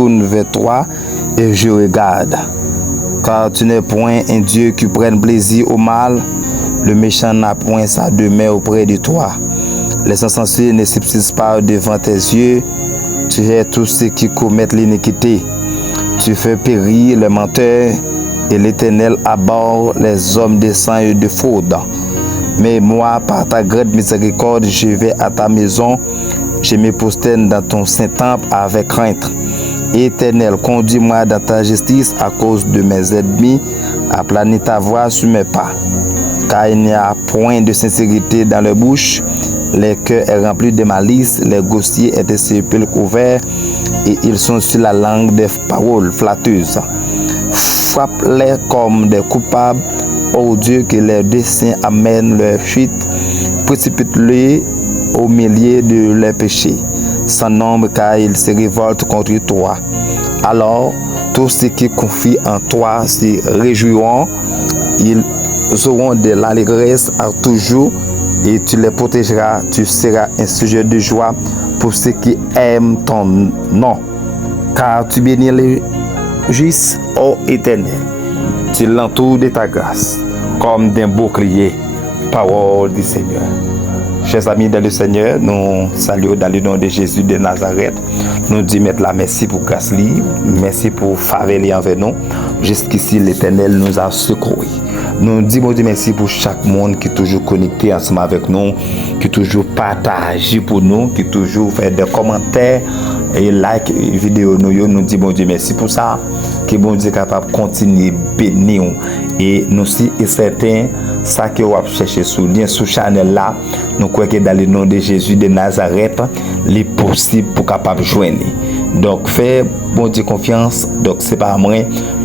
tourne vers toi et je regarde. Car tu n'es point un Dieu qui prenne plaisir au mal, le méchant n'a point sa demeure auprès de toi. Les insensés ne subsistent pas devant tes yeux, tu hais tous ceux qui commettent l'iniquité. Tu fais périr les menteurs, et l'Éternel abhorre les hommes de sang et de fraude. Mais moi, par ta grande miséricorde, je vais à ta maison, je me prosterne dans ton saint temple avec crainte. Éternel, conduis-moi dans ta justice à cause de mes ennemis, aplanis ta voix sur mes pas. Car il n'y a point de sincérité dans leur bouche, les cœurs est rempli de malice, les gosiers est des sépulcres ouverts, et ils sont sur la langue des paroles flatteuses. Frappe-les comme des coupables, ô Dieu, que leurs desseins amènent leur fuite, précipite-les au milieu de leurs péchés, sans nombre car ils se révoltent contre toi. Alors, tous ceux qui confient en toi se réjouiront, ils auront de l'allégresse à toujours, et tu les protégeras, tu seras un sujet de joie pour ceux qui aiment ton nom. Car tu bénis les justes, ô Éternel, tu l'entoures de ta grâce, comme d'un bouclier. Parole du Seigneur. Chers amis dans le Seigneur, nous saluons dans le nom de Jésus de Nazareth. Nous disons maintenant merci pour grâce libre, merci pour faveur envers nous. Jusqu'ici, l'Éternel nous a secourus. Nous disons merci pour chaque monde qui est toujours connecté ensemble avec nous, qui toujours partage pour nous, qui toujours fait des commentaires et like vidéo nous disons merci pour ça. Que bon Dieu est capable de continuer à bénir. Et nous sommes certains, ça que vous cherchez sur lien sur channel là, nous croyons que dans le nom de Jésus de Nazareth, les possible pour capable joindre. Donc fais bon Dieu confiance, donc c'est pas moi,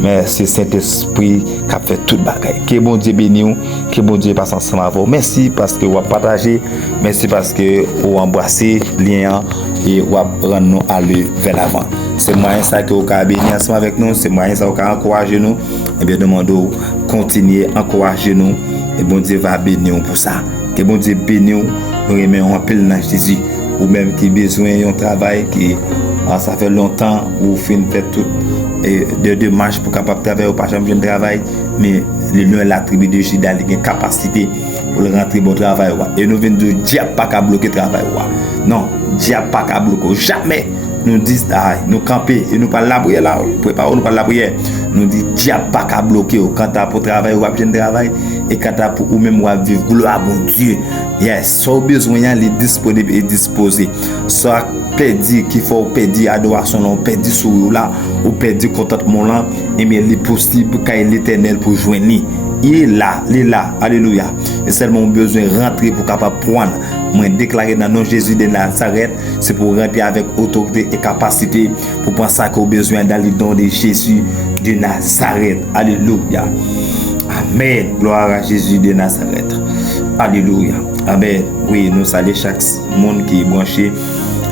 mais c'est Saint-Esprit qui a fait toute bagaille. Que bon Dieu bénisse, que bon Dieu passe ensemble avec vous. Merci parce que vous partagez, merci parce que vous embrassez le lien et vous rendre nous aller vers l'avant. C'est moyen ça que vous avez béni ensemble avec nous, c'est moyen ça que vous avez encouragé nous. Et bien demandons continuer à encourager nous et bon Dieu va bénir pour ça. Que bon Dieu bénisse, nous remettons en pile dans Jésus. Ou même qui besoin d'un travail qui ça fait longtemps ou fin fait tout de démarches pour capable travailler ou pas jamais de travail, mais la tribu de Juda a une capacité pour rentrer au travail et nous venons de diable pas qu'à bloquer travail non, diable pas qu'à bloquer jamais. Nous disons nous camper et nous pas la prière là, préparons nous pas la prière. Nous dit diable pas qu'à bloquer quand tu pour travail ou pas de travail et quand tu pour ou même vivre gloire bon Dieu. Yes, so besoin les disponible et disposé. Soit perdu qu'il faut perdre adoration non perdre sur là ou perdre contentement là et mais il possible quand l'Éternel pour joindre. Il est là, alléluia. Et seulement besoin de rentrer pour capable prendre. Moi déclarer dans le nom de Jésus de Nazareth, c'est pour rentrer avec autorité et capacité pour penser qu'on a besoin dans le nom de Jésus de Nazareth. Alléluia. Amen. Gloire à Jésus de Nazareth. Alléluia. Amen. Oui, nous saluons chaque monde qui est branché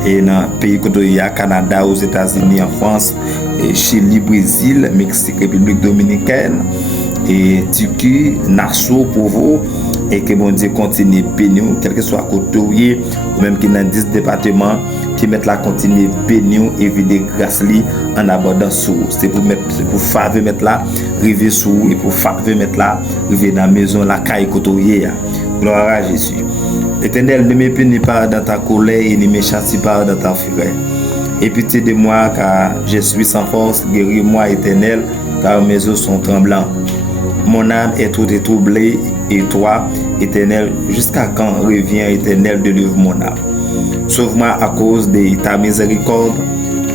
et dans le pays côté Canada, aux États-Unis, en France, et Chili, Brésil, Mexique, République dominicaine et Turquie, Nassau pour vous. Et que bon Dieu continue de bénir, quel que soit côté ou même qui dans 10 départements, qui mettent la continue de bénir et vider grâce en abondance sur. C'est pour faveur mettre là, river sur et pour faveur mettre là, river dans la maison, la caille côté. Gloire à Jésus. Éternel, ne me punis pas dans ta colère et ne me châtie pas dans ta fureur. Et pitié de moi car je suis sans force, guéris-moi Éternel, car mes os sont tremblants. Mon âme est toute troublée et toi, Éternel, jusqu'à quand revient Éternel, délivre mon âme. Sauve-moi à cause de ta miséricorde,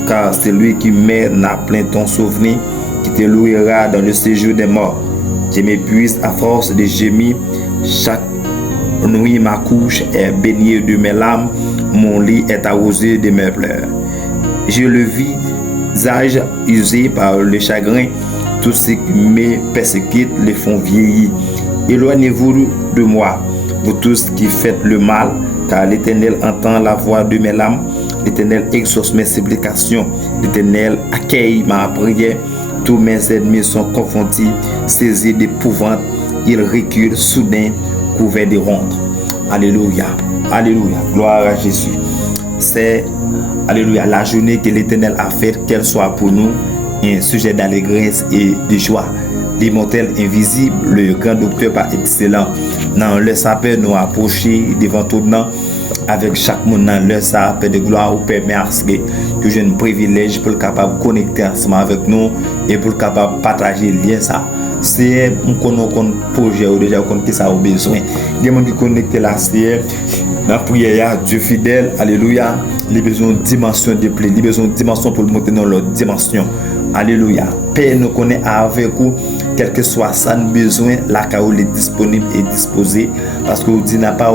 car c'est lui qui met à plein ton souvenir, qui te louera dans le séjour des morts. Je m'épuise à force de gémir, chaque nuit ma couche est baignée de mes larmes, mon lit est arrosé de mes pleurs. Je le visage usé par le chagrin, tous ceux qui me persécutent les font vieillir. Éloignez-vous de moi, vous tous qui faites le mal, car l'Éternel entend la voix de mes larmes, l'Éternel exauce mes supplications, l'Éternel accueille ma prière. Tous mes ennemis sont confondus, saisis d'épouvante, ils reculent soudain, couverts de honte. Alléluia, alléluia, gloire à Jésus. c'est, alléluia, la journée que l'Éternel a faite, qu'elle soit pour nous un sujet d'allégresse et de joie. L'immortel invisible, le grand docteur par excellence, dans le sapin nous approcher devant tout le monde avec chaque monde dans le sapin de gloire ou Père, merci que j'ai un privilège pour être capable de connecter ensemble avec nous et pour être capable de partager le lien ça. C'est un projet ou déjà qui ça a besoin. Il y a des gens qui connectent là, c'est dans la prière, Dieu fidèle, alléluia. Il a besoin de dimension de plaie, il a besoin de dimension pour monter dans l'autre dimension. Alléluia. Père nous connaît avec vous, quel que soit ça, nous besoin, la caroule est disponible et disposée. Parce que vous dites n'a pas,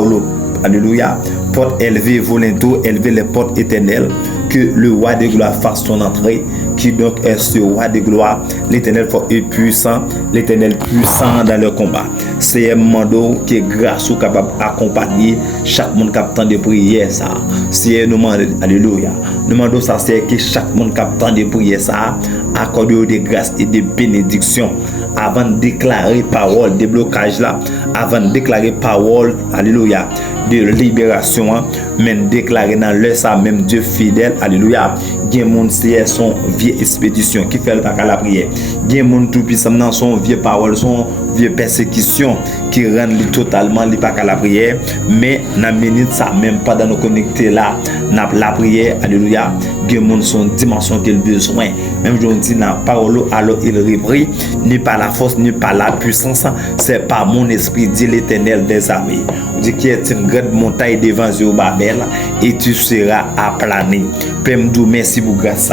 alléluia, porte élevée, volontaire, élever les portes éternelles, que le roi de gloire fasse son entrée, qui donc est ce roi de gloire, l'Éternel fort et puissant, l'Éternel puissant dans le combat. C'est un mandat qui est grâce ou capable d'accompagner chaque monde captant de prière ça. C'est un moment, alléluia. Le mandat ça c'est que chaque monde captant de prière ça accorde des grâces et des bénédictions avant de déclarer parole de blocage là, avant de déclarer parole, alléluia, de libération, même déclarer dans le ça même Dieu fidèle, alléluia. Gen monde c'est son vieille expédition qui fait le pas à la prière. Gen monde tout puissant dans son vieux parole, son vieux persécution qui rend totalement li pas à la prière, mais dans minute ça même pas dans nous connecter là, n'a la prière, alléluia. Gen monde son dimension qu'il besoin. Même je dis dans parole alors il reprit, ni par la force ni par la puissance, c'est par mon esprit dit l'Éternel des armées. On dit qu'il y a une grande montagne devant Zérubbabel et tu seras aplani. Père m'dou merci pour grâce,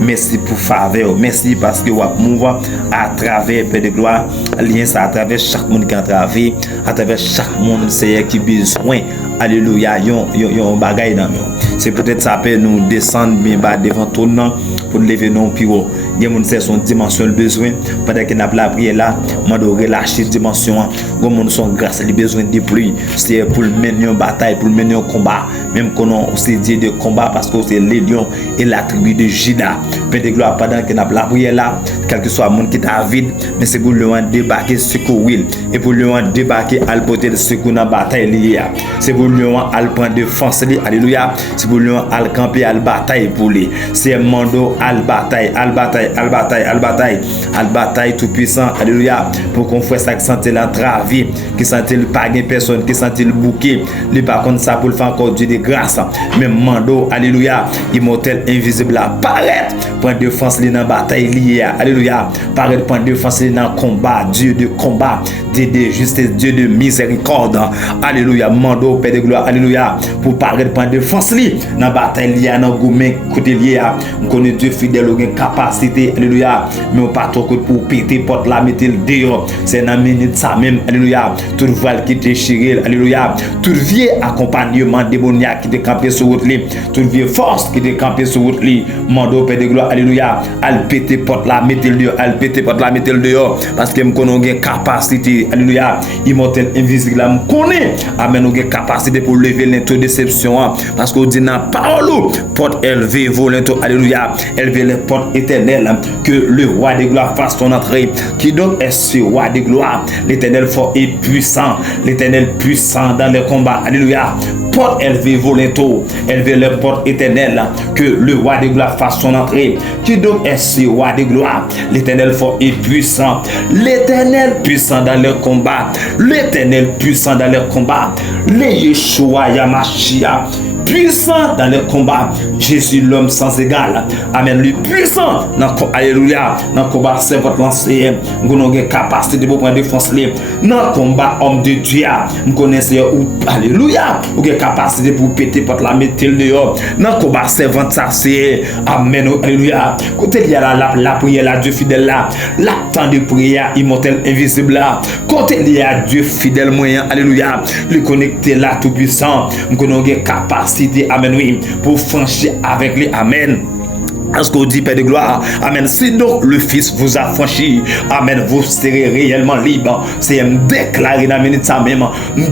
merci pour faveur, merci parce que vous mouvez à travers Père de gloire, lien ça à travers chaque monde qui a travaillé, à travers chaque monde c'est qui besoin, alléluia, yon bagaille dans nous. C'est peut-être ça peut nous descendre bien bas devant tout le monde pour lever nos pieds. Il y a monde c'est son dimension le besoin pendant que n'a pas la prière là, moi de relâcher dimension, comme monde son grâce les besoin de pluie, c'est pour mener une bataille, pour mener un combat, même qu'on a aussi dit de combat parce que c'est les lions et la tribu de Juda. Père de gloire pendant que n'a pas la prière là, quel que soit le monde qui est à vide, mais c'est pour le débarquer secourir et pour le débarquer à porter le secours dans la bataille liée. C'est pour le à prendre défense, alléluia. C'est pour le à camper à la bataille pour lui. C'est un mandat à la bataille, à la bataille, à la bataille, à la bataille, à la bataille tout puissant, alléluia. Pour qu'on fasse ça, qui sentait la travail, qui sentait le pas de personne, qui sentait le bouquet, les par contre ça pour le faire encore Dieu de grâce. Même mandat, alléluia, immortel, invisible, apparaître, prendre défense dans la bataille liée, alléluia. Paraître, prendre défense dans le combat, Dieu de combat, Dieu de justice, Dieu de miséricorde, alléluia. Mandat, Père de gloire, alléluia, pour paraître, prendre défense dans la bataille liée, dans le gourmet, côté lié, on connaît Dieu fidèle, on a une capacité, alléluia, mais on pas trop pour péter porte là, mettre le dehors, c'est dans la minute ça même, alléluia, tout voile qui déchiré, alléluia, tout vieux accompagnement démoniaque qui est campé sur votre lit, tout vieux force qui est campé sur votre lit, mandat Père de gloire, alléluia, al péter porte là, mettre le dehors, al péter porte là, mettre le dehors, parce que on connaît une capacité, alléluia, immortel, invisible, on connaît, amen, on a une capacité pour lever l'interception, parce qu'on dit dans la parole, porte élevée, volontaire, alléluia, élever les portes éternelles, que le roi de gloire fasse son entrée, qui donc est ce roi de gloire, l'Éternel fort et puissant, l'Éternel puissant dans le combat, alléluia, porte élevée, volontaire, élever les portes éternelles, que le roi de gloire fasse son entrée, qui donc est ce roi de gloire, l'Éternel fort et puissant, l'Éternel puissant dans le combat, l'Éternel puissant dans le combat, le Yeshua Yamashia, puissant dans le combat, Jésus l'homme sans égal, amen, lui puissant dans alléluia, dans le combat c'est votre lancé, nous avons une capacité pour prendre défense dans le combat homme de Dieu, nous connaissons alléluia, nous avons une capacité pour péter porte la mettre dehors, dans le combat c'est votre ça c'est amen, alléluia, côté il y a la prière là, Dieu fidèle là, temps de prière immortel invisible là, côté il y a Dieu fidèle moyen, alléluia, le connecté là tout puissant, nous avons une capacité, amen, oui, pour franchir avec lui, amen. Parce qu'on dit, Père de gloire, amen, si donc le Fils vous a franchi, amen, vous serez réellement libre. C'est un déclaré dans la minute ça même,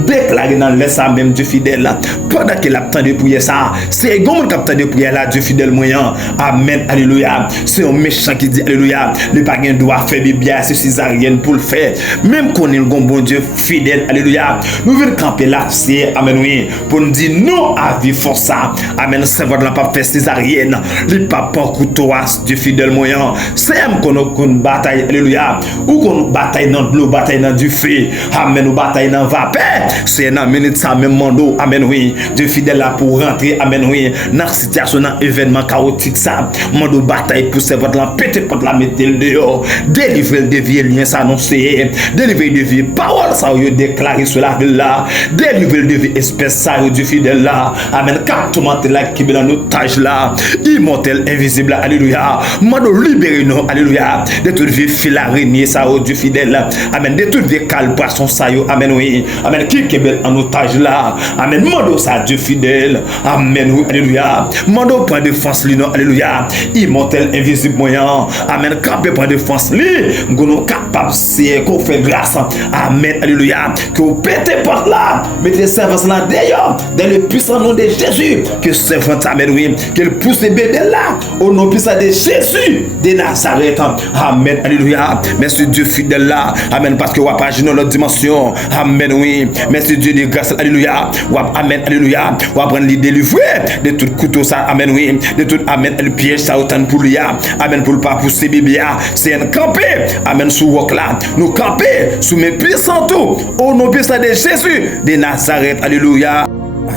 déclaré dans l'essai même du fidèle. Pendant qu'il a temps de prier ça, c'est un monde qui a temps de prier là, du fidèle moyen. Amen, alléluia. C'est un méchant qui dit, alléluia, le païen doit faire bien, c'est césarienne pour le faire. Même qu'on est le bon Dieu fidèle, alléluia. Nous venons camper là, c'est, amen, oui, pour nous dire non à vivre for ça. Amen, c'est vrai de la pas faire césarienne, les papas couteau du fidèle moyen. C'est qu'on bataille, alléluia, ou qu'on bataille dans l'eau, bataille dans du feu, amen, ou bataille dans vapeur. C'est dans minute ça même mando, amen, oui, du fidèle là pour rentrer, amen, oui, dans situation, dans événement chaotique ça, mando bataille pour servir de la pété pour la mettre dehors, délivrer le dévier lien s'annoncer, délivrer le dévier parole ça yo déclarer sur la ville là, délivrer le dévier espèce ça du fidèle là, amen, cap tout monter là qui est dans notre tâche là, immortel invisible. Alléluia. Mando libérez nous. Alléluia. De toute vie fil araignée ça du fidèle. Amen. De toute vie calme poisson ça yo. Amen oui. Amen. Qui est en otage là. Amen. Mando ça Dieu fidèle. Amen oui. Alléluia. Mando point de défense li non. Alléluia. Immortel invisible moyen. Amen. Capé point de défense li. Nous capable c'est qu'on fait grâce. Amen. Alléluia. Que vous pétez porte là. Mettez servance là d'ailleurs. Dans le puissant nom de Jésus. Que servante amen oui. Qu'elle pousse les bébés là. Au nom puissant de Jésus de Nazareth. Amen. Alléluia. Merci Dieu fidèle là. Amen. Parce que vous avez pas dans l'autre dimension. Amen. Oui. Merci Dieu de grâce. Alléluia. Amen. Alléluia. Vous apprendre les délivrer de tout couteau ça. Amen. Oui. De tout. Amen. Le piège ça autant pour lui. Amen. Pour le pas pousser bébé. C'est un campé. Amen. Sous roc là. Nous camper sous mes puissants tout. Au nom puissant de Jésus de Nazareth. Alléluia.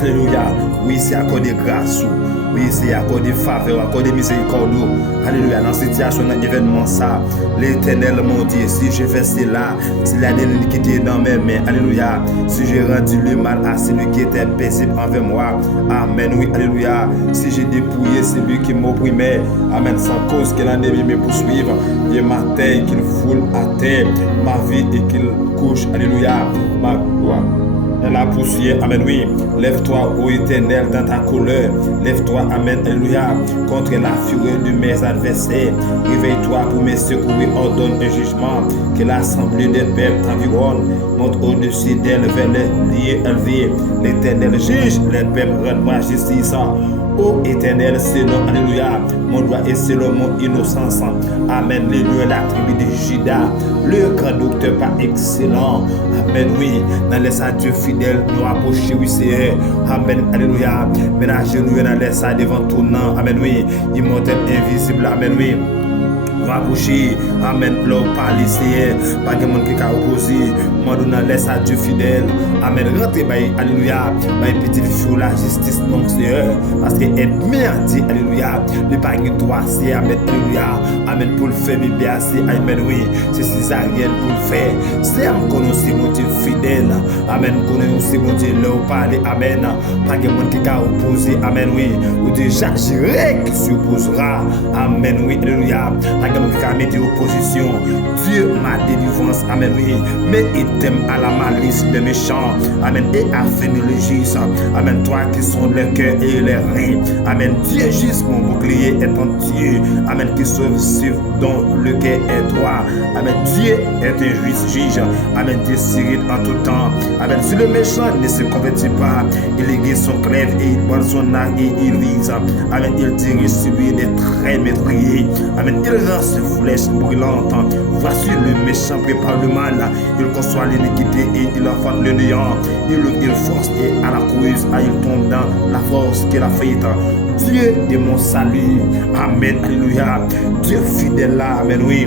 Alléluia. Oui, c'est accordé grâce. Oui, c'est accordé faveur, accordé miséricorde. Alléluia. Dans cette situation, dans l'événement, ça, l'Éternel m'a dit, si je fais cela, si la l'iniquité dans mes mains, alléluia. Si j'ai rendu le mal à celui qui était paisible envers moi, amen. Oui, alléluia. Si j'ai dépouillé celui qui m'opprimait, amen. Sans cause qu'il en ait me poursuivre, et ma terre qu'il foule à terre, ma vie et qu'il couche, alléluia. Ma gloire. Elle a poussé, amen, oui. Lève-toi, ô Éternel, dans ta colère. Lève-toi, amen, alléluia, contre la fureur de mes adversaires. Réveille-toi pour me secourir, ordonne un jugement. Que l'assemblée des peuples t'environne. Monte au-dessus d'elle vers les lieux élevés. L'Éternel juge les peuples, rends-moi justice. Ô Éternel, c'est nom, alléluia, mon droit et c'est mon innocence. Amen, les lieux, la tribu de Juda, le grand docteur pas excellent. Amen, oui, dans les Dieu fidèle, nous approcher, oui, c'est amen, alléluia, ménagez nous dans les devant tout nom. Amen, oui, immortel, invisible, amen, oui. Approcher, amen, l'homme parle ici, pas de monde qui a opposé, moi nous laisse à Dieu fidèle, amen, rentrez, alléluia, petit fou la justice, non, Seigneur, parce que ennemi a dit, alléluia, le pas de droit, c'est, amen, alléluia, amen, pour le faire, bien, c'est, amen, oui, c'est césarienne pour le faire, c'est à me connaître, mon Dieu fidèle, amen, connaître, mon Dieu, l'homme parle, amen, pas de monde qui a opposé, amen, oui, ou déjà, j'irai qui s'opposera, amen, oui, alléluia, qui a mis opposition. Dieu ma délivrance, amen, oui, mais il t'aime à la malice des méchants, amen, et a fini le juge, amen, toi qui sont les cœurs et les reins, amen, Dieu juste mon bouclier est ton Dieu, amen, qui sauve ceux dont le cœur est droit, amen, Dieu est un juste juge, amen, Dieu s'irrite en tout temps, amen, si le méchant ne se convertit pas, il aiguise son crève et il boit son âge et il vise, amen, il dirige celui des traits métriers, amen, il rend ses flèches brûlantes. Voici le méchant prépare le mal, il conçoit l'iniquité et il enfante le néant. Il force et à la cause, il tombe dans la force qu'il a faite. Dieu est mon salut, amen, alléluia. Dieu fidèle là, amen, oui.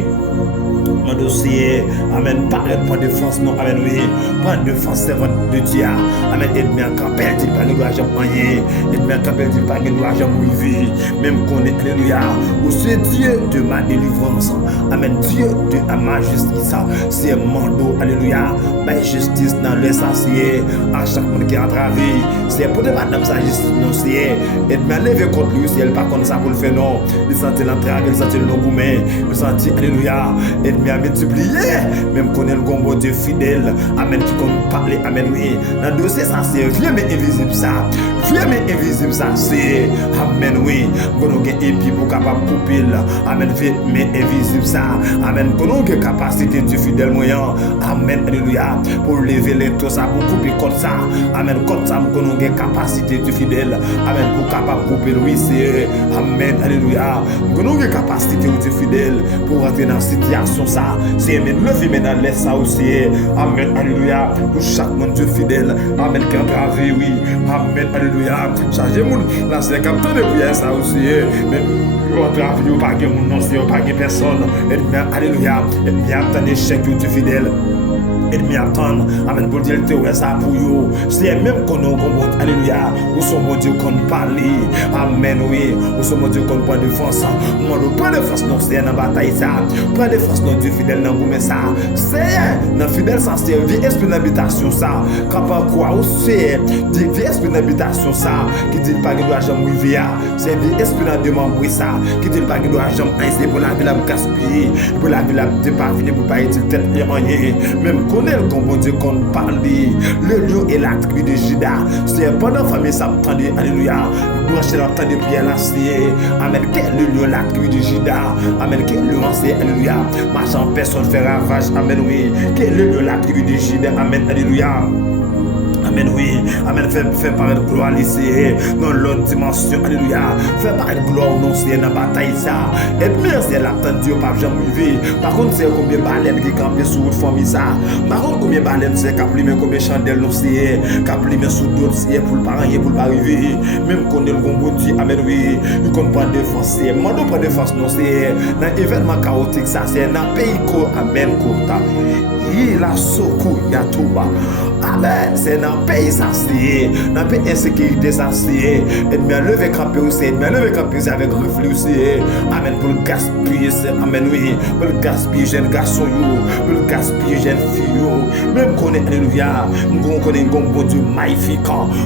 Mon dossier, amen, pas de défense, non, amen, oui, pas de défense, servante de Dieu, amen, aide-moi à camper, dit pas que l'argent moyen, aide-moi à camper, dit pas que l'argent privé, même qu'on est, alléluia, où c'est Dieu de ma délivrance, amen, Dieu de ma justice, c'est mon dos, alléluia, ma justice dans l'essentiel, à chaque monde qui a travaillé, c'est pour de madame sa justice, non, c'est, aide-moi à lever contre lui, si elle pas comme ça pour le faire, non, il sentit l'entrave, il sentit le non-gourmet, il sentit, alléluia, aide-moi à multiplier, même qu'on est le bon Dieu fidèle, amen, qui comme parler, amen, oui, dans le dossier, ça c'est vieux mais invisible, ça, vieux mais invisible ça c'est. Amen, oui. Qu'on a et puis pour capable couper là. Amen, vieux mais invisible ça. Amen, qu'on a capacité du fidèle moyen. Amen, alléluia. Pour lever les tout ça, pour couper comme ça. Amen, comme ça, qu'on a capacité du fidèle. Amen, pour capable couper, oui, c'est. Amen, alléluia. Qu'on a capacité du fidèle pour rentrer dans cette situation ça. C'est amen, lever maintenant, laisse ça aussi. Amen, alléluia. Pour chaque monde Dieu fidèle. Amen, qui entravé, oui. Amen, alléluia. Chargez mon là, c'est comme tant de prières ça aussi. Mais entravé, vous pas que mon nom, c'est pas que personne. Et bien, alléluia. Et bien, attendez, chèque Dieu fidèle. Et m'y attendre, amen, pour dire que ça pour vous. C'est même qu'on a un alléluia, où sont mon Dieu qu'on parle, amen, oui, où sont mon Dieu qu'on prend de force. Mon Dieu, prends de force, non, c'est dans la bataille, ça. Prends de force, non, Dieu fidèle, non, vous ça. C'est dans fidèle, ça, c'est vie esprit d'habitation, ça. Quand pas quoi, c'est vie esprit d'habitation, ça, qui dit pas qu'il doit jamais vivre, c'est vie esprit d'habitation, ça, qui dit pas qu'il doit jamais ainsi pour la vie, la gaspiller, pour la vie, la pas finir, pour pas être tête et rien, même connaît le bon Dieu qu'on parle. Le lieu est la tribu de Juda. C'est pendant la famille ça attendait. Alléluia. Brancher la temps de prière là c'est. Amen. Quel le lieu la tribu de Juda. Amen. Quel le c'est. Alléluia. Marchant personne fait ravage. Amen. Oui. Quel le lieu la tribu de Juda. Amen. Alléluia. Amen, oui. Amen. Fait paraître gloire ici. Dans l'autre dimension. Alléluia. Fait paraître gloire non c'est dans la bataille ça. Et bien c'est la temps de Dieu pas jamais vivre. Par contre c'est combien baleines qui campent sous votre famille ça. Par contre combien baleines c'est cap mais combien chandelles non c'est cap mais sous d'autres c'est pour le pas rien pour pas arriver. Même qu'on est le bon Dieu. Amen, oui. Nous compte pas défense. Mando pas défense non c'est dans événement chaotique ça c'est dans pays ko amen courta. Il a sokou ya tout bas. Amen. C'est dans le pays ça c'est. Dans le pays insécurité ça c'est. Et bien lever campé aussi. Et bien lever campé avec reflux aussi. Amen. Pour le gaspiller c'est. Amen oui. Pour le gaspiller jeune garçon yo. Pour le gaspiller jeune fille yo. Même qu'on est alléluia. Nous connaissons un bon Dieu magnifique.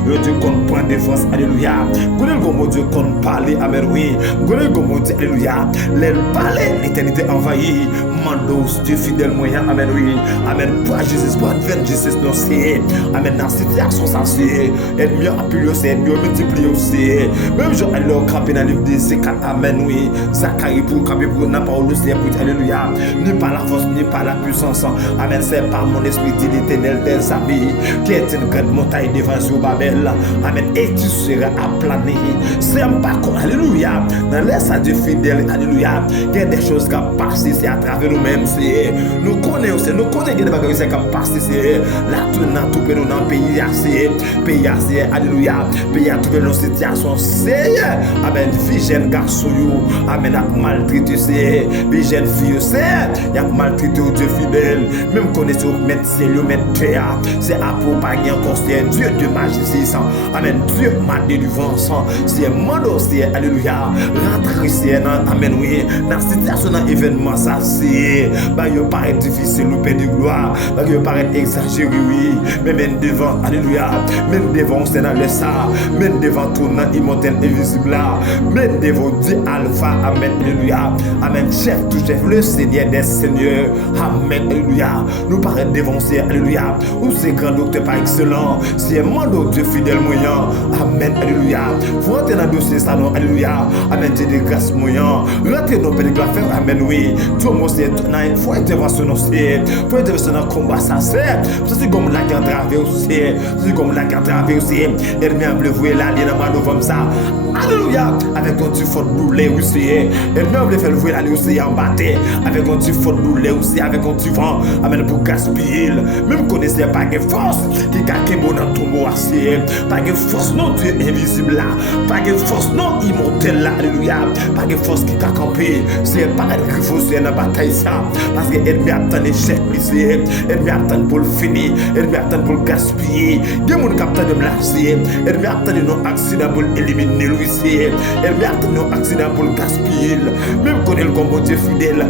Le Dieu qu'on prend défense. Alléluia. Nous connaissons un bon Dieu qu'on parle. Amen oui. Nous connaissons un bon Dieu. Alléluia. Les palais l'éternité envahie. Mando Dieu fidèle moyen. Amen oui. Amen. Pas justice. Pas de justice non c'est. Amen. Dans cette situation ça c'est. Et mieux appuyer c'est. Mieux multiplier aussi. Même je vais leur camper dans le livre des C4. Amen oui. Zacharie pour camper pour n'a pas au c'est pour alléluia. Ni par la force ni par la puissance. Amen. C'est par mon esprit dit l'éternel des amis. Qui est une grande montagne devant sur Babel. Amen. Et tu seras aplani. C'est un parcours. Alléluia. Dans l'air Dieu fidèle. Alléluia. Il y a des choses qui passent c'est à travers nous-mêmes. Nous connaissons. Nous connaissons des bagages qui passent c'est là tout dans tout pays dans pays assez. Pays assez. Alléluia. Pays à trouver nos situations. C'est. Amen. Fille jeune garçon yo. Amen. A maltraité c'est. Fille jeune fille c'est. Il y a maltraité au Dieu fidèle. Même connaissez mettre ciel mettre terre. C'est à propager encore c'est Dieu de majesté. Amen. Dieu m'a délivrance. C'est mon dossier. Alléluia. Rentrer c'est amen oui. Dans situation dans événement ça c'est. Bah il paraît difficile nous perdre de gloire. Bah il paraît exagéré oui. Mais même devant alléluia. Même devant c'est dans le ça. Même devant tout dans immortel invisible là. Même devant Dieu alpha. Amen. Alléluia. Amen. Chef tout chef le Seigneur des seigneurs. Amen. Alléluia. Nous paraît devant c'est alléluia. Ou c'est grand docteur par excellent. C'est mon Dieu fidèle moyen. Amen. Alléluia. Faut rentrer dans le dossier ça non. Alléluia. Amen. Dieu de grâce moyen. Rentrez dans le pays de la faire. Amen. Oui. Tout le monde c'est faut intervention non c'est. Faut intervention dans combat ça c'est. C'est comme la guerre traverse. C'est comme la guerre traverse. Et bien vous voyez là dans mois novembre ça. Alléluia. Avec un petit faute douleur aussi. Et bien vous faire voir là aussi en bataille. Avec un petit faute douleur aussi. Avec un petit vent. Amen. Pour gaspiller. Même connaissez pas de force qui cache bon dans tombeau assez. Pas de force non Dieu invisible là. Pas de force non immortel là. Alléluia. Pas de force qui a campé. C'est pas de griffon c'est dans bataille ça. Parce que ennemi attend l'échec ici. Ennemi attend pour le finir. Ennemi attend pour le gaspiller. Des gens qui attendent de me lasser. Ennemi attend de nos accidents pour éliminer lui ici. Ennemi attend de nos accidents pour le gaspiller. Même connaît le combat Dieu fidèle.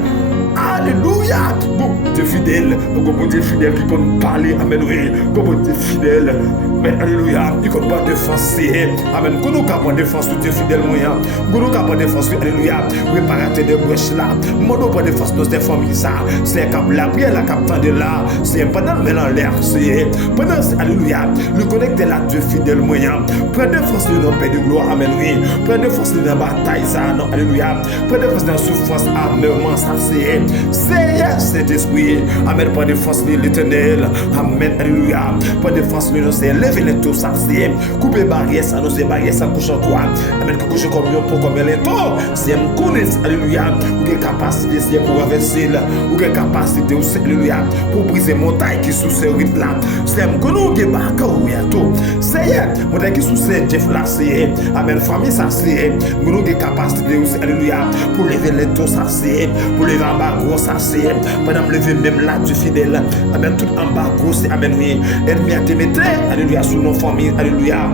Alléluia. Bon Dieu fidèle. Bon Dieu fidèle qui compte parler. Amen. Oui. Bon Dieu fidèle. Mais alléluia. Il compte pas défoncer. Amen. Qu'on nous capable de défoncer Dieu fidèle moyen. Qu'on nous capable de défoncer. Alléluia. Réparateur de brèche là. Mon pas de défoncer nos familles ça. C'est comme la prière la captant de là. C'est pendant le mélange l'air. C'est c'est. Pendant, alléluia, nous connecter là, Dieu fidèle moyen. Prenez force de nos paix de gloire, amen, oui. Prenez force de la bataille, ça, non, alléluia. Prenez force de la souffrance, amen, ça, c'est. Seigneur, Saint-Esprit, amen, prenez force de l'éternel, amen, alléluia. Prenez force de nous, c'est. Levez les taux, ça, c'est. Coupez barrières, ça, nous, c'est barrières, ça, couche en toi. Amen, que couche comme nous, pour comme les taux. C'est un connaître, alléluia. Ou quelle capacité, c'est pour renverser, ou quelle capacité, alléluia, pour briser montagne qui sous ce rythme là. C'est un connaître, qui est barca ou bientôt. Seigneur, montagne qui sous ce Jeff là, c'est. Amen, famille, ça, c'est. Nous avons des capacités, alléluia, pour lever les taux, ça, c'est. Pour lever en bas, gros, ça, c'est. Pendant me lever même là, du fidèle. Amen, tout en bas, gros, c'est. Amen, oui. Ennemi à te mettre, alléluia, sous nos familles, alléluia.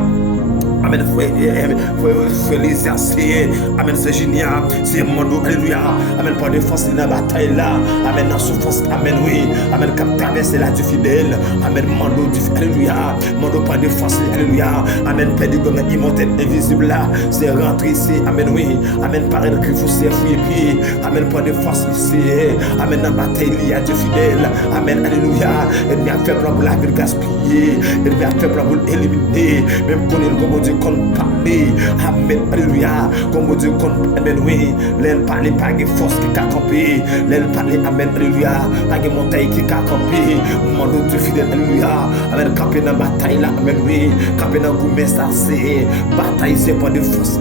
Amen, frère les anciens. Amen, c'est génial. C'est mon nom, alléluia. Amen, pour des forces dans la bataille là. Amen, dans la souffrance. Amen, oui. Amen, comme traverser là du fidèle. Amen, mon nom, alléluia. Mon nom, pour des forces, alléluia. Amen, père du gomme immortel, invisible là. C'est rentré ici. Amen, oui. Amen, paraître que vous servez puis. Amen, pour des forces ici. Amen, dans la bataille, il y a du fidèle. Amen, alléluia. Et bien, fait pour la ville gaspiller. Et bien, fait pour vous éliminer. Même qu'on est le comme Dieu qu'on parle, amen, alléluia, comme Dieu qu'on, amen, oui, l'aile parle pas de force qui a campé, l'aile parle, amen, alléluia, pas de montagne qui a campé, mon Dieu fidèle, alléluia, amen, camper dans la bataille là, amen, oui, camper dans le gourmet, ça c'est, bataille c'est pas de force,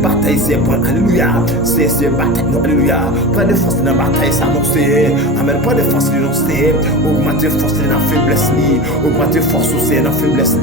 bataille c'est pas, alléluia, c'est bataille, non, alléluia, pas de force dans la bataille, ça non c'est, amen, pas de force, non c'est, augmenter force dans la faiblesse, augmenter force aussi dans la faiblesse,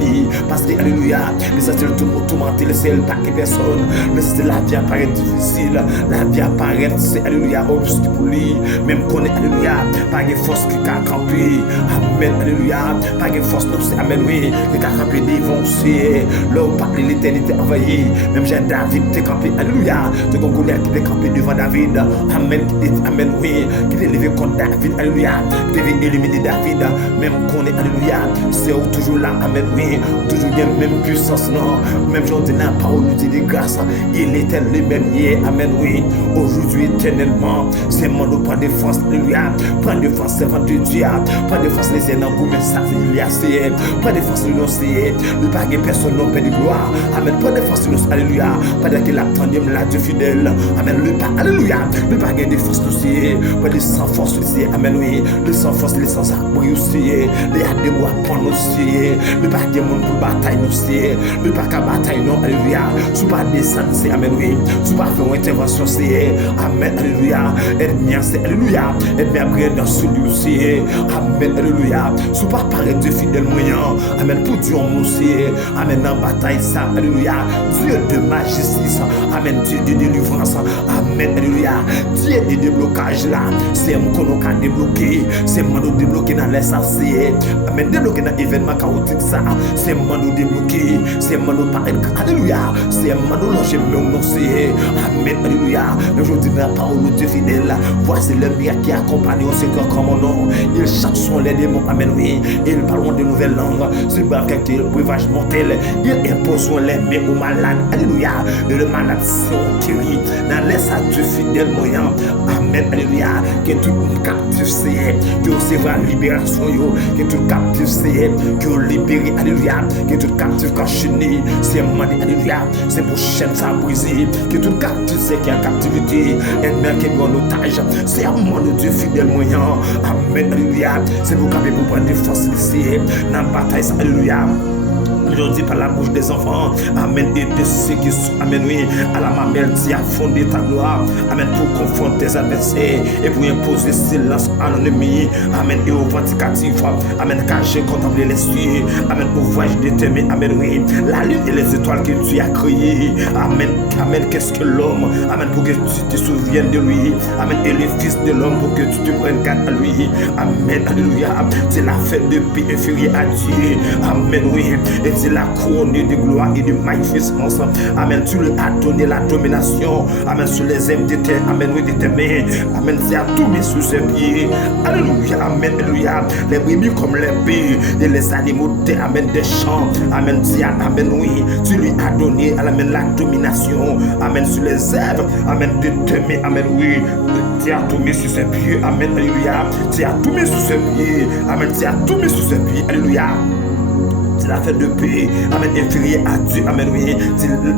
parce que, alléluia, mais ça c'est le tout mentir, c'est le paquet personne. Mais c'est la vie apparaît difficile. La vie apparaît, c'est alléluia, obstacle pour lui. Même qu'on est alléluia, pas de force qui a campé. Amen, alléluia, pas de force, non, c'est amen, oui. Qui a campé défoncé. Là où parle l'éternité envahie. Même j'ai David qui est campé, alléluia. C'est comme Goliath qui est campé devant David. Amen, amen, oui. Qui est levé contre David, alléluia. Qui est éliminé David. Même qu'on est alléluia, c'est toujours là, amen, oui. Toujours bien, même puissance, non. Même jour de la parole nous dit de grâce, il est le même hier, amen, oui, aujourd'hui éternellement, c'est mon nom, prends défense, alléluia, prends défense, servant de Dieu, prends défense, les ennemis, comme ça, il y a c'est, prends défense, nous c'est, ne pas que personne n'en paie de gloire, amen, prends défense, nous, alléluia, pendant qu'il attendait là, Dieu fidèle, amen, le pas, alléluia, ne pas que défense, nous c'est, pas de sans force, c'est, amen, oui, le sans force, les sans abri aussi, les adémois pour nous c'est, ne pas que mon pour bataille, nous c'est, ne pas qu'à bataille, non, alléluia, sous pas descendre, c'est amen, oui, sous pas faire une intervention, c'est amen, alléluia, ennemi, c'est alléluia, ennemi après dans celui aussi, amen, alléluia, sous pas paraître de fidèle moyen, amen, pour Dieu, on c'est, amen, dans bataille, ça, alléluia, Dieu de majesté, amen, Dieu de délivrance, amen, alléluia, Dieu de déblocage là, c'est mon qu'on a débloqué, c'est mon nous débloqué dans l'essentiel, amen, débloqué dans l'événement chaotique, ça, c'est mon nous débloqué, c'est mon nous paraître, alléluia, c'est un mano loge mon nom c'est amen, alléluia, aujourd'hui dans la parole de Dieu fidèle, voici le miracle qui accompagne au secret comme mon nom, ils chassent les démons, amen, oui, ils parlent de nouvelles langues, c'est pas quelque breuvage mortel, ils imposent les mains aux malades, alléluia, et le malade sont guéris, dans laisse à Dieu fidèle moyen, amen, alléluia, que tout captif c'est, que c'est la libération, que tout captif c'est, que libéré, alléluia, que tout captif enchaîné, c'est mandé, alléluia, c'est pour chaîne ça briser, que tout captif c'est qui est en captivité, et même qui est en otage, c'est à mon Dieu fidèle moyen, amen, alléluia, c'est pour capter pour prendre des forces ici, dans la bataille, alléluia. Aujourd'hui par la bouche des enfants, amen, et de ceux qui sont, amen, oui, à la mamelle qui a fondé ta gloire, amen, pour confronter tes adversaires et pour imposer silence à l'ennemi, amen, et au vindicatif, amen, caché, contempler les cieux, amen, ouvrage déterminé, amen, oui, la lune et les étoiles que tu as créées, amen, amen, qu'est-ce que l'homme, amen, pour que tu te souviennes de lui, amen, et le fils de l'homme pour que tu te prennes garde à lui, amen, alléluia, c'est la fête de paix inférieure à Dieu, amen, oui, et tu l'as couronné de gloire et de magnificence. Amen. Tu lui as donné la domination. Amen. Sur les œuvres de tes, amen, oui, de tes mains. Amen. Tu as tout mis sous ses pieds. Alléluia. Amen. Alléluia. Les brebis comme les bœufs et les animaux des, amen, des champs. Amen. Tu as, amen, oui. Tu lui as donné, amen, la domination. Amen. Sur les œuvres, amen, de tes mains. Amen. Oui. Tu as tout mis sur ses pieds. Amen. Alléluia. Tu as tout mis sur ses pieds. Amen. Tu as tout mis sur ses pieds. Alléluia. Tu l'as fait de paix, amen, inférieur à Dieu, amen, oui,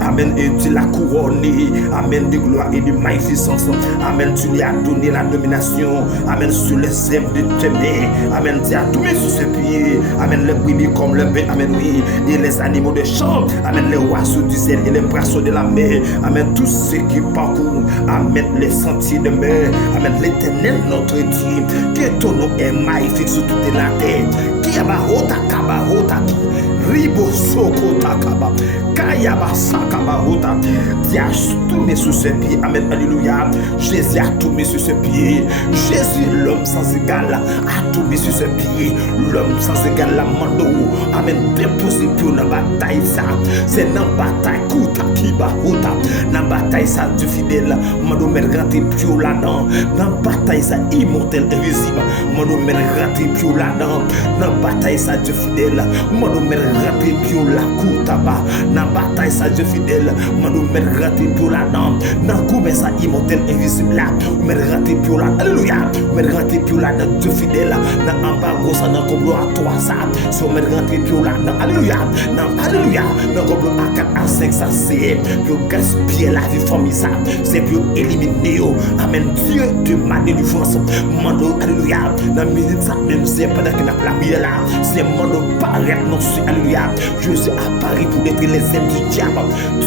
amen, et tu l'as couronné, amen, de gloire et de magnificence, amen, tu lui as donné la domination, amen, sur les œuvres de tes mains, amen, tu as tout mis sur ses pieds, amen, les brebis comme le bœuf, amen, oui, et les animaux de champ, amen, les oiseaux du ciel et les poissons de la mer, amen, tous ceux qui parcourent, amen, les sentiers de mer, amen, l'Éternel notre Dieu, que ton nom est magnifique sur toute la terre, qui a barota, kabarota, Ribo soko takaba, kayaba sakabarota. Tu as tout mis sous ses pieds. Amen. Alléluia. Jésus a tout mis sur ses pieds. Jésus, l'homme sans égal, a tout mis sur ses pieds. L'homme sans égal, la mando. Amen. Déposé pour la bataille ça. C'est dans la bataille kouta kiba hota. Dans la bataille ça du fidèle. Mando me raté pio là-dedans. Dans la bataille ça immortel invisible. Mando me raté pio là-dedans. Dans la bataille ça du fidèle. Mando me raté pio la koutaba. Dans la bataille ça Dieu fidèle. Mando me raté pio là dedans. Dans comme ça immortel invisible là. Me raté pio là. Alléluia. Me raté pio là dans Dieu fidèle. Dans embargo ça dans complot à 3 ça. So me raté pio là dans alléluia. Dans alléluia. Dans complot à 4 à 5 ça c'est pour gaspiller la vie famille ça. C'est pour éliminer. Amen. Dieu de ma délivrance. Mando alléluia. Dans minute ça même c'est pendant que la prière là. C'est mando paraître non c'est alléluia. Jésus apparaît pour détruire les œuvres du diable.